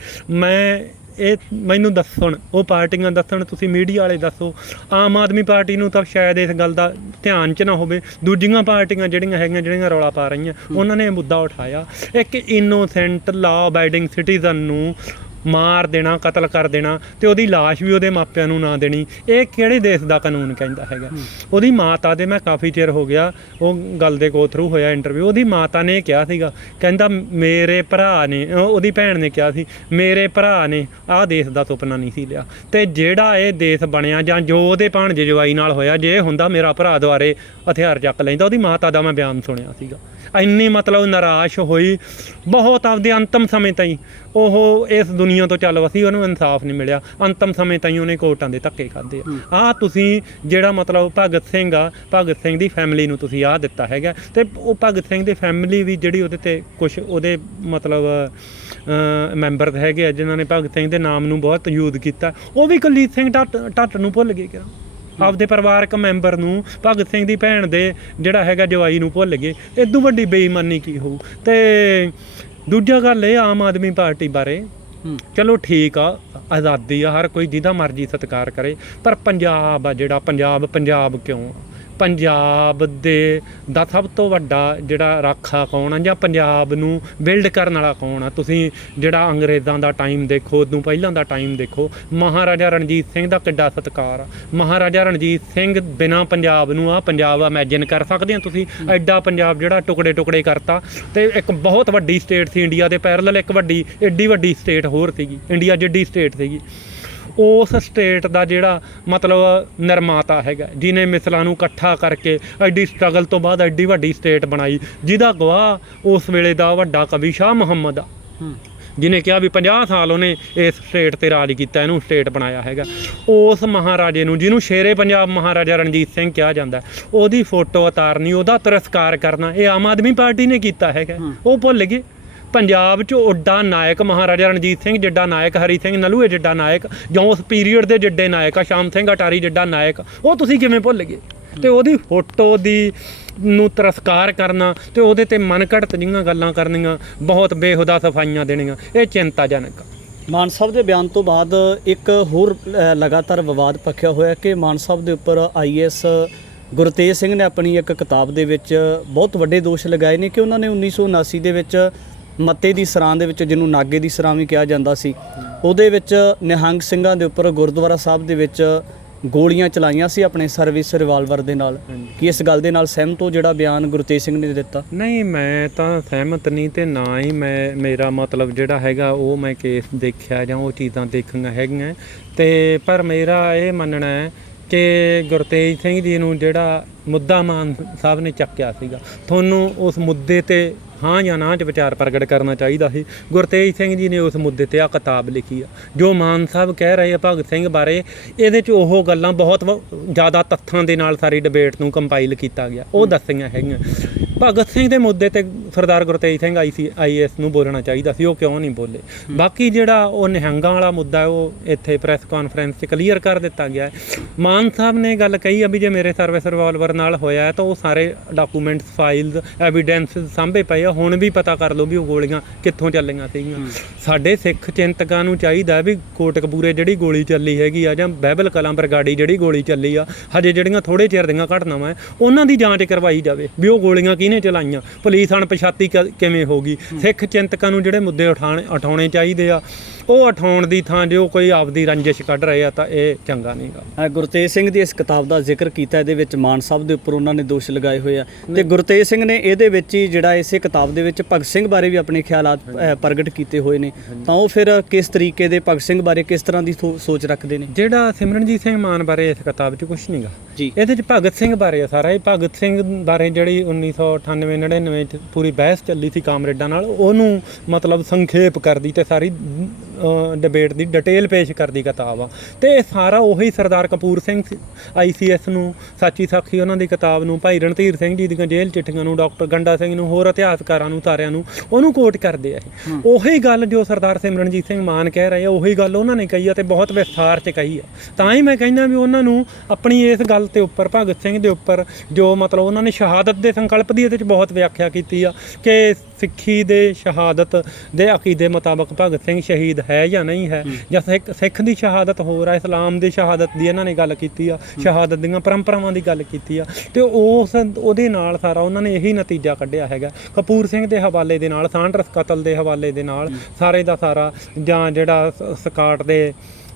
ਇਹ ਮੈਨੂੰ ਦੱਸਣ, ਉਹ ਪਾਰਟੀਆਂ ਦੱਸਣ, ਤੁਸੀਂ ਮੀਡੀਆ ਵਾਲੇ ਦੱਸੋ। ਆਮ ਆਦਮੀ ਪਾਰਟੀ ਨੂੰ ਤਾਂ ਸ਼ਾਇਦ ਇਸ ਗੱਲ ਦਾ ਧਿਆਨ 'ਚ ਨਾ ਹੋਵੇ। ਦੂਜੀਆਂ ਪਾਰਟੀਆਂ ਜਿਹੜੀਆਂ ਰੌਲਾ ਪਾ ਰਹੀਆਂ, ਉਹਨਾਂ ਨੇ ਇਹ ਮੁੱਦਾ ਉਠਾਇਆ। ਇੱਕ ਇਨੋਸੈਂਟ ਲਾਅ ਅਬਾਈਡਿੰਗ ਸਿਟੀਜ਼ਨ ਨੂੰ ਮਾਰ ਦੇਣਾ, ਕਤਲ ਕਰ ਦੇਣਾ ਤੇ ਉਹਦੀ ਲਾਸ਼ ਵੀ ਉਹਦੇ ਮਾਪਿਆਂ ਨੂੰ ਨਾ ਦੇਣੀ, ਇਹ ਕਿਹੜੇ ਦੇਸ਼ ਦਾ ਕਾਨੂੰਨ ਕਹਿੰਦਾ ਹੈਗਾ? ਉਹਦੀ ਮਾਤਾ ਦੇ, ਮੈਂ ਕਾਫੀ ਚਿਰ ਹੋ ਗਿਆ ਉਹ ਗੱਲ ਦੇ ਗੋ ਥਰੂ ਹੋਇਆ ਇੰਟਰਵਿਊ, ਉਹਦੀ ਮਾਤਾ ਨੇ ਕਿਹਾ ਸੀਗਾ, ਕਹਿੰਦਾ ਮੇਰੇ ਭਰਾ ਨੇ, ਉਹਦੀ ਭੈਣ ਨੇ ਕਿਹਾ ਸੀ ਮੇਰੇ ਭਰਾ ਨੇ ਆਹ ਦੇਸ਼ ਦਾ ਸੁਪਨਾ ਨਹੀਂ ਸੀ ਲਿਆ। ਤੇ ਜਿਹੜਾ ਇਹ ਦੇਸ਼ ਬਣਿਆ ਜਾਂ ਜੋ ਉਹਦੇ ਭਾਣਜੇ ਜਵਾਈ ਨਾਲ ਹੋਇਆ, ਜੇ ਹੁੰਦਾ ਮੇਰਾ ਭਰਾ ਦੁਆਰੇ ਹਥਿਆਰ ਚੱਕ ਲੈਂਦਾ। ਉਹਦੀ ਮਾਤਾ ਦਾ ਮੈਂ ਬਿਆਨ ਸੁਣਿਆ ਸੀਗਾ। ਇੰਨੀ ਮਤਲਬ ਨਿਰਾਸ਼ ਹੋਈ ਬਹੁਤ, ਆਪਦੇ ਅੰਤਮ ਸਮੇਂ ਤਾਈਂ ਉਹ ਇਸ ਦੁਨੀਆ ਤੋਂ ਚੱਲ ਵਸੀ, ਉਹਨੂੰ ਇਨਸਾਫ ਨਹੀਂ ਮਿਲਿਆ। ਅੰਤਮ ਸਮੇਂ ਤਾਈਂ ਉਹਨੇ ਕੋਰਟਾਂ ਦੇ ਧੱਕੇ ਖਾਧੇ ਆ। ਤੁਸੀਂ ਜਿਹੜਾ ਮਤਲਬ ਭਗਤ ਸਿੰਘ ਆ, ਭਗਤ ਸਿੰਘ ਦੀ ਫੈਮਿਲੀ ਨੂੰ ਤੁਸੀਂ ਆਹ ਦਿੱਤਾ ਹੈਗਾ, ਤੇ ਉਹ ਭਗਤ ਸਿੰਘ ਦੀ ਫੈਮਿਲੀ ਵੀ ਜਿਹੜੀ ਉਹਦੇ 'ਤੇ ਕੁਛ ਉਹਦੇ ਮਤਲਬ ਮੈਂਬਰ ਹੈਗੇ ਆ ਜਿਨ੍ਹਾਂ ਨੇ ਭਗਤ ਸਿੰਘ ਦੇ ਨਾਮ ਨੂੰ ਬਹੁਤ ਯੂਜ਼ ਕੀਤਾ, ਉਹ ਵੀ ਕੁਲਜੀਤ ਸਿੰਘ ਢੱਟ ਨੂੰ ਭੁੱਲ ਗਏ। ਕਿਆ ਆਪਦੇ ਪਰਿਵਾਰਕ ਮੈਂਬਰ ਨੂੰ, ਭਗਤ ਸਿੰਘ ਦੀ ਭੈਣ ਦੇ ਜਿਹੜਾ ਹੈਗਾ ਜਵਾਈ ਨੂੰ ਭੁੱਲ ਗਏ? ਇਦੋਂ ਵੱਡੀ ਬੇਈਮਾਨੀ ਕੀ ਹੋਊ? ਤੇ ਦੂਜਾ ਗੱਲ ਇਹ ਆਮ ਆਦਮੀ ਪਾਰਟੀ ਬਾਰੇ, ਚਲੋ ਠੀਕ ਆ, ਆਜ਼ਾਦੀ ਆ, ਹਰ ਕੋਈ ਜਿਹਦਾ ਮਰਜ਼ੀ ਸਤਿਕਾਰ ਕਰੇ, ਪਰ ਪੰਜਾਬ ਆ ਜਿਹੜਾ ਪੰਜਾਬ ਕਿਉਂ ਆ? ਪੰਜਾਬ ਦੇ ਦਾ ਸਭ ਤੋਂ ਵੱਡਾ ਜਿਹੜਾ ਰਾਖਾ ਕੌਣ ਆ, ਜਾਂ ਪੰਜਾਬ ਨੂੰ ਬਿਲਡ ਕਰਨ ਵਾਲਾ ਕੌਣ ਆ? ਤੁਸੀਂ ਜਿਹੜਾ ਅੰਗਰੇਜ਼ਾਂ ਦਾ ਟਾਈਮ ਦੇਖੋ, ਉਦੋਂ ਪਹਿਲਾਂ ਦਾ ਟਾਈਮ ਦੇਖੋ, ਮਹਾਰਾਜਾ ਰਣਜੀਤ ਸਿੰਘ ਦਾ ਕਿੱਡਾ ਸਤਿਕਾਰ ਆ। ਮਹਾਰਾਜਾ ਰਣਜੀਤ ਸਿੰਘ ਬਿਨਾਂ ਪੰਜਾਬ ਨੂੰ ਆ ਪੰਜਾਬ ਇਮੈਜਿਨ ਕਰ ਸਕਦੇ ਆ ਤੁਸੀਂ? ਐਡਾ ਪੰਜਾਬ ਜਿਹੜਾ ਟੁਕੜੇ ਕਰਤਾ, ਤੇ ਇੱਕ ਬਹੁਤ ਵੱਡੀ ਸਟੇਟ ਸੀ ਇੰਡੀਆ ਦੇ ਪੈਰਲਲ, ਇੱਕ ਐਡੀ ਵੱਡੀ ਸਟੇਟ ਹੋਰ ਸੀਗੀ, ਇੰਡੀਆ ਜਿੱਡੀ ਸਟੇਟ ਸੀਗੀ। ਉਸ ਸਟੇਟ ਦਾ ਜਿਹੜਾ ਮਤਲਬ ਨਿਰਮਾਤਾ ਹੈਗਾ, ਜਿਹਨੇ ਮਿਸਲਾਂ ਨੂੰ ਇਕੱਠਾ ਕਰਕੇ ਐਡੀ ਸਟਰਗਲ ਤੋਂ ਬਾਅਦ ਐਡੀ ਵੱਡੀ ਸਟੇਟ ਬਣਾਈ, ਜਿਹਦਾ ਗਵਾਹ ਉਸ ਵੇਲੇ ਦਾ ਵੱਡਾ ਕਵੀ ਸ਼ਾਹ ਮੁਹੰਮਦ ਆ, ਜਿਹਨੇ ਕਿਹਾ ਵੀ 50 ਸਾਲ ਉਹਨੇ ਇਸ ਸਟੇਟ 'ਤੇ ਰਾਜ ਕੀਤਾ, ਇਹਨੂੰ ਸਟੇਟ ਬਣਾਇਆ ਹੈਗਾ। ਉਸ ਮਹਾਰਾਜੇ ਨੂੰ, ਜਿਹਨੂੰ ਸ਼ੇਰੇ ਪੰਜਾਬ ਮਹਾਰਾਜਾ ਰਣਜੀਤ ਸਿੰਘ ਕਿਹਾ ਜਾਂਦਾ, ਉਹਦੀ ਫੋਟੋ ਉਤਾਰਨੀ, ਉਹਦਾ ਤਿਰਸਕਾਰ ਕਰਨਾ, ਇਹ ਆਮ ਆਦਮੀ ਪਾਰਟੀ ਨੇ ਕੀਤਾ ਹੈਗਾ। ਉਹ ਭੁੱਲ ਗਏ ਪੰਜਾਬ 'ਚ ਉੱਡਾ ਨਾਇਕ ਮਹਾਰਾਜਾ ਰਣਜੀਤ ਸਿੰਘ ਜਿੱਡਾ ਨਾਇਕ, ਹਰੀ ਸਿੰਘ ਨਲੂਏ ਜਿੱਡਾ ਨਾਇਕ, ਜਾਂ ਉਸ ਪੀਰੀਅਡ ਦੇ ਜਿੱਡੇ ਨਾਇਕ ਆ, ਸ਼ਾਮ ਸਿੰਘ ਅਟਾਰੀ ਜਿੱਡਾ ਨਾਇਕ, ਉਹ ਤੁਸੀਂ ਕਿਵੇਂ ਭੁੱਲ ਗਏ? ਤੇ ਉਹਦੀ ਫੋਟੋ ਦੀ ਨੂੰ ਤਿਰਸਕਾਰ ਕਰਨਾ ਤੇ ਉਹਦੇ 'ਤੇ ਮਨ ਘੜਤ ਜਿਹੀਆਂ ਗੱਲਾਂ ਕਰਨੀਆਂ, ਬਹੁਤ ਬੇਹੁਦਾ ਸਫਾਈਆਂ ਦੇਣੀਆਂ, ਇਹ ਚਿੰਤਾਜਨਕ ਆ। ਮਾਨ ਸਾਹਿਬ ਦੇ ਬਿਆਨ ਤੋਂ ਬਾਅਦ ਇੱਕ ਹੋਰ ਲਗਾਤਾਰ ਵਿਵਾਦ ਭਖਿਆ ਹੋਇਆ ਕਿ ਮਾਨ ਸਾਹਿਬ ਦੇ ਉੱਪਰ IAS ਗੁਰਤੇਜ ਸਿੰਘ ਨੇ ਆਪਣੀ ਇੱਕ ਕਿਤਾਬ ਦੇ ਵਿੱਚ ਬਹੁਤ ਵੱਡੇ ਦੋਸ਼ ਲਗਾਏ ਨੇ ਕਿ ਉਹਨਾਂ ਨੇ 1979 ਦੇ ਵਿੱਚ ਮੱਤੇ ਦੀ ਸਰਾਂ ਦੇ ਵਿੱਚ, ਜਿਹਨੂੰ ਨਾਗੇ ਦੀ ਸਰਾਂ ਵੀ ਕਿਹਾ ਜਾਂਦਾ ਸੀ, ਉਹਦੇ ਵਿੱਚ ਨਿਹੰਗ ਸਿੰਘਾਂ ਦੇ ਉੱਪਰ ਗੁਰਦੁਆਰਾ ਸਾਹਿਬ ਦੇ ਵਿੱਚ ਗੋਲੀਆਂ ਚਲਾਈਆਂ ਸੀ ਆਪਣੇ ਸਰਵਿਸ ਰਿਵਾਲਵਰ ਦੇ ਨਾਲ। ਕੀ ਇਸ ਗੱਲ ਦੇ ਨਾਲ ਸਹਿਮਤ ਹੋ ਜਿਹੜਾ ਬਿਆਨ ਗੁਰਤੇਜ ਸਿੰਘ ਨੇ ਦਿੱਤਾ? ਨਹੀਂ, ਮੈਂ ਤਾਂ ਸਹਿਮਤ ਨਹੀਂ, ਤੇ ਨਾ ਹੀ ਮੇਰਾ ਮਤਲਬ ਜਿਹੜਾ ਹੈਗਾ ਉਹ ਮੈਂ ਕੇਸ ਦੇਖਿਆ ਜਾਂ ਉਹ ਚੀਜ਼ਾਂ ਦੇਖੀਆਂ ਹੈਗੀਆਂ। ਤੇ ਪਰ ਮੇਰਾ ਇਹ ਮੰਨਣਾ ਹੈ ਕਿ ਗੁਰਤੇਜ ਸਿੰਘ ਜੀ ਨੂੰ ਜਿਹੜਾ ਮੁੱਦਾ ਮਾਨ ਸਾਹਿਬ ਨੇ ਚੱਕਿਆ ਸੀਗਾ, ਤੁਹਾਨੂੰ ਉਸ ਮੁੱਦੇ ਤੇ ਹਾਂ ਜਾਂ ਨਾ 'ਚ ਵਿਚਾਰ ਪ੍ਰਗਟ ਕਰਨਾ ਚਾਹੀਦਾ ਸੀ। ਗੁਰਤੇਜ ਸਿੰਘ ਜੀ ਨੇ ਉਸ ਮੁੱਦੇ ਤੇ ਆ ਕਿਤਾਬ ਲਿਖੀ ਆ। ਜੋ ਮਾਨ ਸਾਹਿਬ ਕਹਿ ਰਹੇ ਆ ਭਗਤ ਸਿੰਘ ਬਾਰੇ, ਇਹਦੇ 'ਚ ਉਹ ਗੱਲਾਂ ਬਹੁਤ ਜ਼ਿਆਦਾ ਤੱਥਾਂ ਦੇ ਨਾਲ ਸਾਰੀ ਡਿਬੇਟ ਨੂੰ ਕੰਪਾਈਲ ਕੀਤਾ ਗਿਆ, ਉਹ ਦੱਸੀਆਂ ਹੈਗੀਆਂ। ਭਗਤ ਸਿੰਘ ਦੇ ਮੁੱਦੇ ਤੇ ਸਰਦਾਰ ਗੁਰਤੇਜ ਸਿੰਘ IAS ਨੂੰ ਬੋਲਣਾ ਚਾਹੀਦਾ ਸੀ, ਉਹ ਕਿਉਂ ਨਹੀਂ ਬੋਲੇ। ਬਾਕੀ ਜਿਹੜਾ ਉਹ ਨਿਹੰਗਾਂ ਵਾਲਾ ਮੁੱਦਾ ਉਹ ਇੱਥੇ ਪ੍ਰੈਸ ਕਾਨਫਰੰਸ 'ਚ ਕਲੀਅਰ ਕਰ ਦਿੱਤਾ ਗਿਆ ਹੈ। ਮਾਨ ਸਾਹਿਬ ਨੇ ਗੱਲ ਕਹੀ ਆ ਵੀ ਜੇ ਮੇਰੇ ਸਰਵਿਸ ਰਿਵਾਲਵਰ ਨਾਲ ਹੋਇਆ ਤਾਂ ਉਹ ਸਾਰੇ ਡਾਕੂਮੈਂਟਸ, ਫਾਈਲਸ, ਐਵੀਡੈਂਸ ਸਾਂਭੇ ਪਏ ਆ, ਹੁਣ ਵੀ ਪਤਾ ਕਰ ਲਓ ਵੀ ਉਹ ਗੋਲੀਆਂ ਕਿੱਥੋਂ ਚੱਲੀਆਂ ਸੀਗੀਆਂ। ਸਾਡੇ ਸਿੱਖ ਚਿੰਤਕਾਂ ਨੂੰ ਚਾਹੀਦਾ ਵੀ ਕੋਟਕਪੂਰੇ ਜਿਹੜੀ ਗੋਲੀ ਚੱਲੀ ਹੈਗੀ ਆ ਜਾਂ ਬਹਿਬਲ ਕਲਾਂ ਬਰਗਾੜੀ ਜਿਹੜੀ ਗੋਲੀ ਚੱਲੀ ਆ, ਹਜੇ ਜਿਹੜੀਆਂ ਥੋੜ੍ਹੇ ਚਿਰ ਦੀਆਂ ਘਟਨਾਵਾਂ ਉਹਨਾਂ ਦੀ ਜਾਂਚ ਕਰਵਾਈ ਜਾਵੇ ਵੀ ਉਹ ਗੋਲੀਆਂ ਕਿਹਨੇ ਚਲਾਈਆਂ, ਪੁਲਿਸ ਅਣਪਛਾਤੀ ਕਿਵੇਂ ਹੋ ਗਈ। ਸਿੱਖ ਚਿੰਤਕਾਂ ਨੂੰ ਜਿਹੜੇ ਮੁੱਦੇ ਉਠਾਉਣੇ ਚਾਹੀਦੇ ਆ ਉਹ ਉਠਾਉਣ ਦੀ ਥਾਂ ਜੇ ਉਹ ਕੋਈ ਆਪਦੀ ਰੰਜਿਸ਼ ਕੱਢ ਰਹੇ ਆ ਤਾਂ ਇਹ ਚੰਗਾ ਨਹੀਂਗਾ। ਗੁਰਤੇਜ ਸਿੰਘ ਦੀ ਇਸ ਕਿਤਾਬ ਦਾ ਜ਼ਿਕਰ ਕੀਤਾ, ਇਹਦੇ ਵਿੱਚ ਮਾਨ ਸਾਹਿਬ ਦੇ ਉੱਪਰ ਉਹਨਾਂ ਨੇ ਦੋਸ਼ ਲਗਾਏ ਹੋਏ ਆ, ਤੇ ਗੁਰਤੇਜ ਸਿੰਘ ਨੇ ਇਹਦੇ ਵਿੱਚ ਹੀ ਜਿਹੜਾ ਇਸੇ ਕਿਤਾਬ ਦੇ ਵਿੱਚ ਭਗਤ ਸਿੰਘ ਬਾਰੇ ਵੀ ਆਪਣੇ ਖਿਆਲਾਤ ਪ੍ਰਗਟ ਕੀਤੇ ਹੋਏ ਨੇ, ਤਾਂ ਉਹ ਫਿਰ ਕਿਸ ਤਰੀਕੇ ਦੇ ਭਗਤ ਸਿੰਘ ਬਾਰੇ ਕਿਸ ਤਰ੍ਹਾਂ ਦੀ ਸੋਚ ਰੱਖਦੇ ਨੇ? ਜਿਹੜਾ ਸਿਮਰਨਜੀਤ ਸਿੰਘ ਮਾਨ ਬਾਰੇ ਇਸ ਕਿਤਾਬ 'ਚ ਕੁਛ ਨਹੀਂਗਾ ਜੀ, ਇਹਦੇ 'ਚ ਭਗਤ ਸਿੰਘ ਬਾਰੇ ਆ ਸਾਰਾ। ਇਹ ਭਗਤ ਸਿੰਘ ਬਾਰੇ ਜਿਹੜੀ 1998-99 'ਚ ਪੂਰੀ ਬਹਿਸ ਚੱਲੀ ਸੀ ਕਾਮਰੇਡਾਂ ਨਾਲ, ਉਹਨੂੰ ਮਤਲਬ ਸੰਖੇਪ ਕਰਦੀ ਤੇ ਸਾਰੀ ਡਿਬੇਟ ਦੀ ਡਿਟੇਲ ਪੇਸ਼ ਕਰਦੀ ਕਿਤਾਬ ਆ। ਤੇ ਇਹ ਸਾਰਾ ਉਹੀ ਸਰਦਾਰ ਕਪੂਰ ਸਿੰਘ ICS ਨੂੰ, ਸਾਚੀ ਸਾਖੀ ਉਹਨਾਂ ਦੀ ਕਿਤਾਬ ਨੂੰ, ਭਾਈ ਰਣਧੀਰ ਸਿੰਘ ਜੀ ਦੀਆਂ ਜੇਲ੍ਹ ਚਿੱਠੀਆਂ ਨੂੰ, ਡਾਕਟਰ ਗੰਡਾ ਸਿੰਘ ਨੂੰ, ਹੋਰ ਇਤਿਹਾਸਕਾਰਾਂ ਨੂੰ, ਸਾਰਿਆਂ ਨੂੰ ਉਹਨੂੰ ਕੋਟ ਕਰਦੇ ਆ। ਉਹੀ ਗੱਲ ਜੋ ਸਰਦਾਰ ਸਿਮਰਨਜੀਤ ਸਿੰਘ ਮਾਨ ਕਹਿ ਰਹੇ ਆ, ਉਹੀ ਗੱਲ ਉਹਨਾਂ ਨੇ ਕਹੀ ਆ ਤੇ ਬਹੁਤ ਵਿਸਥਾਰ 'ਚ ਕਹੀ ਆ। ਤਾਂ ਹੀ ਮੈਂ ਕਹਿੰਦਾ ਵੀ ਉਹਨਾਂ ਨੂੰ ਆਪਣੀ ਇਸ ਗੱਲ ਤੇ ਉੱਪਰ, ਭਗਤ ਸਿੰਘ ਦੇ ਉੱਪਰ ਜੋ ਮਤਲਬ ਉਹਨਾਂ ਨੇ ਸ਼ਹਾਦਤ ਦੇ ਸੰਕਲਪ ਦੀ ਇਹਦੇ 'ਚ ਬਹੁਤ ਵਿਆਖਿਆ ਕੀਤੀ ਆ ਕਿ ਸਿੱਖੀ ਦੇ ਸ਼ਹਾਦਤ ਦੇ ਅਕੀਦੇ ਮੁਤਾਬਕ ਭਗਤ ਸਿੰਘ ਸ਼ਹੀਦ ਹੈ ਜਾਂ ਨਹੀਂ ਹੈ, ਜਾਂ ਸਿੱਖ ਦੀ ਸ਼ਹਾਦਤ ਹੋਰ ਆ, ਇਸਲਾਮ ਦੀ ਸ਼ਹਾਦਤ ਦੀ ਇਹਨਾਂ ਨੇ ਗੱਲ ਕੀਤੀ ਆ, ਸ਼ਹਾਦਤ ਦੀਆਂ ਪਰੰਪਰਾਵਾਂ ਦੀ ਗੱਲ ਕੀਤੀ ਆ। ਤੇ ਉਹਦੇ ਨਾਲ ਸਾਰਾ ਉਹਨਾਂ ਨੇ ਇਹੀ ਨਤੀਜਾ ਕੱਢਿਆ ਹੈਗਾ। ਕਪੂਰ ਸਿੰਘ ਦੇ ਹਵਾਲੇ ਦੇ ਨਾਲ, ਸਾਂਡਰਸ ਕਤਲ ਦੇ ਹਵਾਲੇ ਦੇ ਨਾਲ ਸਾਰੇ ਦਾ ਸਾਰਾ, ਜਾਂ ਜਿਹੜਾ ਸਕਾਟ ਦੇ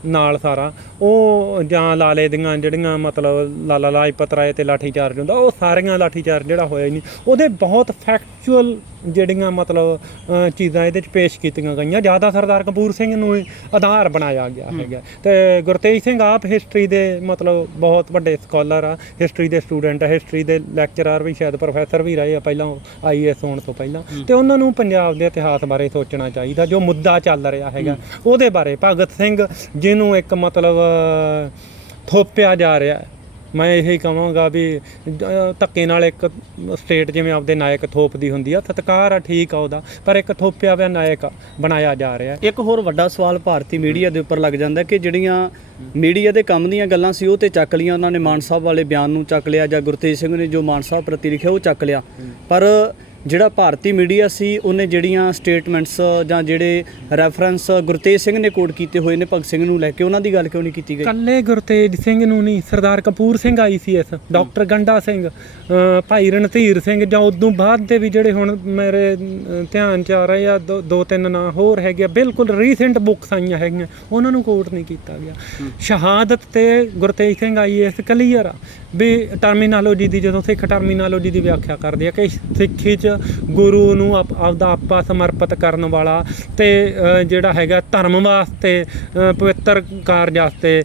ਨਾਲ ਸਾਰਾ, ਉਹ ਜਾਂ ਲਾਲੇ ਦੀਆਂ ਜਿਹੜੀਆਂ ਮਤਲਬ ਲਾਲਾ ਲਾਜਪਤ ਰਾਏ ਤੇ ਲਾਠੀਚਾਰਜ ਹੁੰਦਾ, ਉਹ ਸਾਰੀਆਂ ਲਾਠੀਚਾਰਜ ਜਿਹੜਾ ਹੋਇਆ ਹੀ ਨਹੀਂ, ਉਹਦੇ ਬਹੁਤ ਫੈਕਚੁਅਲ ਜਿਹੜੀਆਂ ਮਤਲਬ ਚੀਜ਼ਾਂ ਇਹਦੇ 'ਚ ਪੇਸ਼ ਕੀਤੀਆਂ ਗਈਆਂ। ਜ਼ਿਆਦਾ ਸਰਦਾਰ ਕਪੂਰ ਸਿੰਘ ਨੂੰ ਆਧਾਰ ਬਣਾਇਆ ਗਿਆ ਹੈਗਾ। ਤੇ ਗੁਰਤੇਜ ਸਿੰਘ ਆਪ ਹਿਸਟਰੀ ਦੇ ਮਤਲਬ ਬਹੁਤ ਵੱਡੇ ਸਕਾਲਰ ਆ, ਹਿਸਟਰੀ ਦੇ ਸਟੂਡੈਂਟ ਆ, ਹਿਸਟਰੀ ਦੇ ਲੈਕਚਰਰ ਵੀ, ਸ਼ਾਇਦ ਪ੍ਰੋਫੈਸਰ ਵੀ ਰਹੇ ਆ ਪਹਿਲਾਂ IAS ਹੋਣ ਤੋਂ ਪਹਿਲਾਂ। ਤੇ ਉਹਨਾਂ ਨੂੰ ਪੰਜਾਬ ਦੇ ਇਤਿਹਾਸ ਬਾਰੇ ਸੋਚਣਾ ਚਾਹੀਦਾ, ਜੋ ਮੁੱਦਾ ਚੱਲ ਰਿਹਾ ਹੈਗਾ ਉਹਦੇ ਬਾਰੇ। ਭਗਤ ਸਿੰਘ ਜਿਹਨੂੰ ਇੱਕ ਮਤਲਬ ਥੋਪਿਆ ਜਾ ਰਿਹਾ, ਮੈਂ ਇਹੀ ਕਹਾਂਗਾ ਵੀ ਧੱਕੇ ਨਾਲ ਇੱਕ ਸਟੇਟ ਜਿਵੇਂ ਆਪਦੇ ਨਾਇਕ ਥੋਪਦੀ ਹੁੰਦੀ ਆ, ਸਤਿਕਾਰ ਆ, ਠੀਕ ਆ ਉਹਦਾ, ਪਰ ਇੱਕ ਥੋਪਿਆ ਹੋਇਆ ਨਾਇਕ ਬਣਾਇਆ ਜਾ ਰਿਹਾ। ਇੱਕ ਹੋਰ ਵੱਡਾ ਸਵਾਲ ਭਾਰਤੀ ਮੀਡੀਆ ਦੇ ਉੱਪਰ ਲੱਗ ਜਾਂਦਾ ਕਿ ਜਿਹੜੀਆਂ ਮੀਡੀਆ ਦੇ ਕੰਮ ਦੀਆਂ ਗੱਲਾਂ ਸੀ ਉਹ ਤੇ ਚੱਕ ਲਈਆਂ ਉਹਨਾਂ ਨੇ, ਮਾਨ ਸਾਹਿਬ ਵਾਲੇ ਬਿਆਨ ਨੂੰ ਚੱਕ ਲਿਆ, ਜਾਂ ਗੁਰਤੇਜ ਸਿੰਘ ਨੇ ਜੋ ਮਾਨ ਸਾਹਿਬ ਪ੍ਰਤੀ ਲਿਖਿਆ ਉਹ ਚੱਕ ਲਿਆ, ਪਰ ਜਿਹੜਾ ਭਾਰਤੀ ਮੀਡੀਆ ਸੀ ਉਹਨੇ ਜਿਹੜੀਆਂ ਸਟੇਟਮੈਂਟਸ ਜਾਂ ਜਿਹੜੇ ਰੈਫਰੈਂਸ ਗੁਰਤੇਜ ਸਿੰਘ ਨੇ ਕੋਟ ਕੀਤੇ ਹੋਏ ਨੇ ਭਗਤ ਸਿੰਘ ਨੂੰ ਲੈ ਕੇ, ਉਹਨਾਂ ਦੀ ਗੱਲ ਕਿਉਂ ਨਹੀਂ ਕੀਤੀ ਗਈ? ਇਕੱਲੇ ਗੁਰਤੇਜ ਸਿੰਘ ਨੂੰ ਨਹੀਂ, ਸਰਦਾਰ ਕਪੂਰ ਸਿੰਘ ICS, ਡਾਕਟਰ ਗੰਡਾ ਸਿੰਘ, ਭਾਈ ਰਣਧੀਰ ਸਿੰਘ, ਜਾਂ ਉਦੋਂ ਬਾਅਦ ਦੇ ਵੀ ਜਿਹੜੇ ਹੁਣ ਮੇਰੇ ਧਿਆਨ 'ਚ ਆ ਰਹੇ ਆ, ਦੋ ਤਿੰਨ ਨਾਂ ਹੋਰ ਹੈਗੇ ਆ, ਬਿਲਕੁਲ ਰੀਸੈਂਟ ਬੁੱਕਸ ਆਈਆਂ ਹੈਗੀਆਂ, ਉਹਨਾਂ ਨੂੰ ਕੋਟ ਨਹੀਂ ਕੀਤਾ ਗਿਆ। ਸ਼ਹਾਦਤ ਤੇ ਗੁਰਤੇਜ ਸਿੰਘ IAS ਕਲੀਅਰ ਆ ਵੀ ਟਰਮੀਨਾਲੋਜੀ ਦੀ, ਜਦੋਂ ਸਿੱਖ ਟਰਮੀਨਾਲੋਜੀ ਦੀ ਵਿਆਖਿਆ ਕਰਦੇ ਆ ਕਿ ਸਿੱਖੀ 'ਚ ਗੁਰੂ ਨੂੰ ਆਪਦਾ ਆਪਾ ਸਮਰਪਿਤ ਕਰਨ ਵਾਲਾ ਤੇ ਜਿਹੜਾ ਹੈਗਾ ਧਰਮ ਵਾਸਤੇ, ਪਵਿੱਤਰ ਕਾਰਜ ਵਾਸਤੇ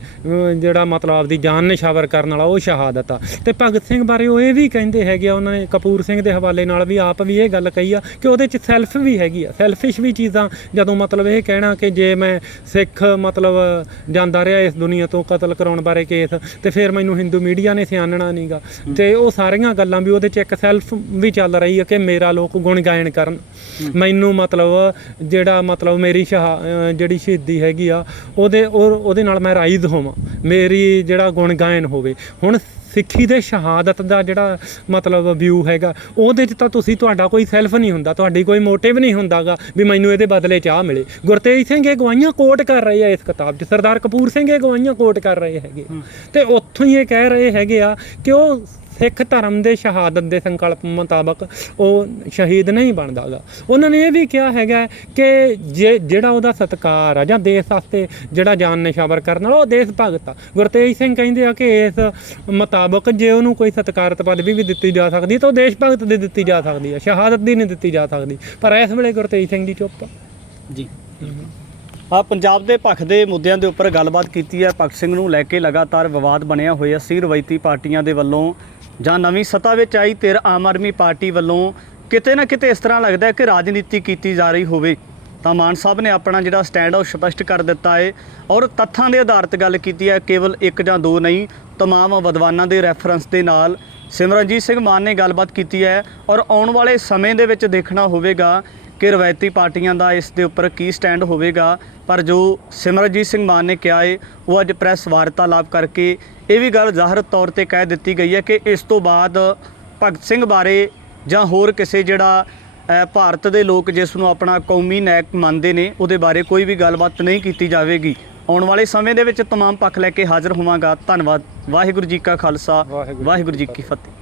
ਜਿਹੜਾ ਮਤਲਬ ਆਪਦੀ ਜਾਨ ਨਿਸ਼ਾਵਰ ਕਰਨ ਵਾਲਾ, ਉਹ ਸ਼ਹਾਦਤ ਆ। ਤੇ ਭਗਤ ਸਿੰਘ ਬਾਰੇ ਉਹ ਇਹ ਵੀ ਕਹਿੰਦੇ ਹੈਗੇ ਆ, ਉਹਨਾਂ ਨੇ ਕਪੂਰ ਸਿੰਘ ਦੇ ਹਵਾਲੇ ਨਾਲ ਵੀ ਆਪ ਵੀ ਇਹ ਗੱਲ ਕਹੀ ਆ ਕਿ ਉਹਦੇ 'ਚ ਸੈਲਫ ਵੀ ਹੈਗੀ ਆ, ਸੈਲਫਿਸ਼ ਵੀ ਚੀਜ਼ਾਂ। ਜਦੋਂ ਮਤਲਬ ਇਹ ਕਹਿਣਾ ਕਿ ਜੇ ਮੈਂ ਸਿੱਖ ਮਤਲਬ ਜਾਂਦਾ ਰਿਹਾ ਇਸ ਦੁਨੀਆ ਤੋਂ ਕਤਲ ਕਰਾਉਣ ਬਾਰੇ ਕੇਸ, ਤੇ ਫਿਰ ਮੈਨੂੰ ਹਿੰਦੂ ਮੀਡੀਆ ਨੇ ਸਿਆਣਨਾ ਨਹੀਂਗਾ। ਤੇ ਉਹ ਸਾਰੀਆਂ ਗੱਲਾਂ ਵੀ ਉਹਦੇ 'ਚ ਇੱਕ ਸੈਲਫ ਵੀ ਚੱਲ ਰਹੀ ਹੈ ਕਿ ਮੇਰਾ ਲੋਕ ਗੁਣ ਗਾਇਨ ਕਰਨ, ਮੈਨੂੰ ਮਤਲਬ ਜਿਹੜਾ ਮਤਲਬ ਮੇਰੀ ਜਿਹੜੀ ਸ਼ਹੀਦੀ ਹੈਗੀ ਆ ਉਹਦੇ ਨਾਲ ਮੈਂ ਰਾਈਜ਼ ਹੋਵਾਂ, ਮੇਰੀ ਜਿਹੜਾ ਗੁਣ ਗਾਇਨ ਹੋਵੇ। ਹੁਣ ਸਿੱਖੀ ਦੇ ਸ਼ਹਾਦਤ ਦਾ ਜਿਹੜਾ ਮਤਲਬ ਵਿਊ ਹੈਗਾ, ਉਹਦੇ 'ਚ ਤਾਂ ਤੁਹਾਡਾ ਕੋਈ ਸੈਲਫ ਨਹੀਂ ਹੁੰਦਾ, ਤੁਹਾਡੀ ਕੋਈ ਮੋਟਿਵ ਨਹੀਂ ਹੁੰਦਾਗਾ ਵੀ ਮੈਨੂੰ ਇਹਦੇ ਬਦਲੇ ਚਾਹ ਮਿਲੇ। ਗੁਰਤੇਜ ਸਿੰਘ ਇਹ ਗਵਾਹੀਆਂ ਕੋਟ ਕਰ ਰਹੇ ਆ ਇਸ ਕਿਤਾਬ 'ਚ, ਸਰਦਾਰ ਕਪੂਰ ਸਿੰਘ ਇਹ ਗਵਾਹੀਆਂ ਕੋਟ ਕਰ ਰਹੇ ਹੈਗੇ, ਤੇ ਉੱਥੋਂ ਹੀ ਇਹ ਕਹਿ ਰਹੇ ਹੈਗੇ ਆ ਕਿ ਉਹ ਸਿੱਖ ਧਰਮ ਦੇ ਸ਼ਹਾਦਤ ਦੇ ਸੰਕਲਪ ਮੁਤਾਬਕ ਉਹ ਸ਼ਹੀਦ ਨਹੀਂ ਬਣਦਾ ਗਾ। ਉਹਨਾਂ ਨੇ ਇਹ ਵੀ ਕਿਹਾ ਹੈਗਾ ਕਿ ਜਿਹੜਾ ਉਹਦਾ ਸਤਿਕਾਰ ਆ ਜਾਂ ਦੇਸ਼ ਵਾਸਤੇ ਜਿਹੜਾ ਜਾਨ ਨਿਸ਼ਾਵਰ ਕਰਨ ਵਾਲਾ, ਉਹ ਦੇਸ਼ ਭਗਤ ਆ। ਗੁਰਤੇਜ ਸਿੰਘ ਕਹਿੰਦੇ ਆ ਕਿ ਇਸ ਮੁਤਾਬਕ ਜੇ ਉਹਨੂੰ ਕੋਈ ਸਤਿਕਾਰਤ ਪਦਵੀ ਵੀ ਦਿੱਤੀ ਜਾ ਸਕਦੀ ਤਾਂ ਉਹ ਦੇਸ਼ ਭਗਤ ਦੀ ਦਿੱਤੀ ਜਾ ਸਕਦੀ ਹੈ, ਸ਼ਹਾਦਤ ਦੀ ਨਹੀਂ ਦਿੱਤੀ ਜਾ ਸਕਦੀ। ਪਰ ਇਸ ਵੇਲੇ ਗੁਰਤੇਜ ਸਿੰਘ ਜੀ ਚੁੱਪ ਆ ਜੀ। ਪੰਜਾਬ ਦੇ ਪੱਖ ਦੇ ਮੁੱਦਿਆਂ ਦੇ ਉੱਪਰ ਗੱਲਬਾਤ ਕੀਤੀ ਹੈ। ਭਗਤ ਸਿੰਘ ਨੂੰ ਲੈ ਕੇ ਲਗਾਤਾਰ ਵਿਵਾਦ ਬਣਿਆ ਹੋਇਆ ਸੀ। ਰਵਾਇਤੀ ਪਾਰਟੀਆਂ ਦੇ ਵੱਲੋਂ ਜਾਂ ਨਵੀਂ ਸੱਤਾ ਵਿੱਚ ਆਈ ਧਿਰ ਆਮ ਆਦਮੀ ਪਾਰਟੀ ਵੱਲੋਂ ਕਿਤੇ ਨਾ ਕਿਤੇ ਇਸ ਤਰ੍ਹਾਂ ਲੱਗਦਾ ਹੈ ਕਿ ਰਾਜਨੀਤੀ ਕੀਤੀ ਜਾ ਰਹੀ ਹੋਵੇ। ਤਾਂ ਮਾਨ ਸਾਹਿਬ ਨੇ ਆਪਣਾ ਜਿਹੜਾ ਸਟੈਂਡ ਉਹ ਸਪਸ਼ਟ ਕਰ ਦਿੱਤਾ ਹੈ ਔਰ ਤੱਥਾਂ ਦੇ ਆਧਾਰ ਤੇ ਗੱਲ ਕੀਤੀ ਹੈ। ਕੇਵਲ ਇੱਕ ਜਾਂ ਦੋ ਨਹੀਂ, ਤਮਾਮ ਵਿਦਵਾਨਾਂ ਦੇ ਰੈਫਰੈਂਸ ਦੇ ਨਾਲ ਸਿਮਰਨਜੀਤ ਸਿੰਘ ਮਾਨ ਨੇ ਗੱਲਬਾਤ ਕੀਤੀ ਹੈ ਔਰ ਆਉਣ ਵਾਲੇ ਸਮੇਂ ਦੇ ਵਿੱਚ ਦੇਖਣਾ ਹੋਵੇਗਾ ਕਿ ਰਵਾਇਤੀ ਪਾਰਟੀਆਂ ਦਾ ਇਸ ਦੇ ਉੱਪਰ ਕੀ ਸਟੈਂਡ ਹੋਵੇਗਾ। ਪਰ ਜੋ ਸਿਮਰਨਜੀਤ ਸਿੰਘ ਮਾਨ ਨੇ ਕਿਹਾ ਹੈ ਉਹ ਅੱਜ ਪ੍ਰੈਸ ਵਾਰਤਾਲਾਪ ਕਰਕੇ ਇਹ ਵੀ ਗੱਲ ਜ਼ਾਹਰ ਤੌਰ ਤੇ ਕਹਿ ਦਿੱਤੀ ਗਈ ਹੈ ਕਿ ਇਸ ਤੋਂ ਬਾਅਦ ਭਗਤ ਸਿੰਘ ਬਾਰੇ ਜਾਂ ਹੋਰ ਕਿਸੇ ਜਿਹੜਾ ਭਾਰਤ ਦੇ ਲੋਕ ਜਿਸ ਨੂੰ ਆਪਣਾ ਕੌਮੀ ਨਾਇਕ ਮੰਨਦੇ ਨੇ ਉਹਦੇ ਬਾਰੇ ਕੋਈ ਵੀ ਗੱਲਬਾਤ ਨਹੀਂ ਕੀਤੀ ਜਾਵੇਗੀ। ਆਉਣ ਵਾਲੇ ਸਮੇਂ ਦੇ ਵਿੱਚ ਤਮਾਮ ਪੱਖ ਲੈ ਕੇ ਹਾਜ਼ਰ ਹੋਵਾਂਗਾ। ਧੰਨਵਾਦ। ਵਾਹਿਗੁਰੂ ਜੀ ਕਾ ਖਾਲਸਾ, ਵਾਹਿਗੁਰੂ ਜੀ ਕੀ ਫਤਿਹ।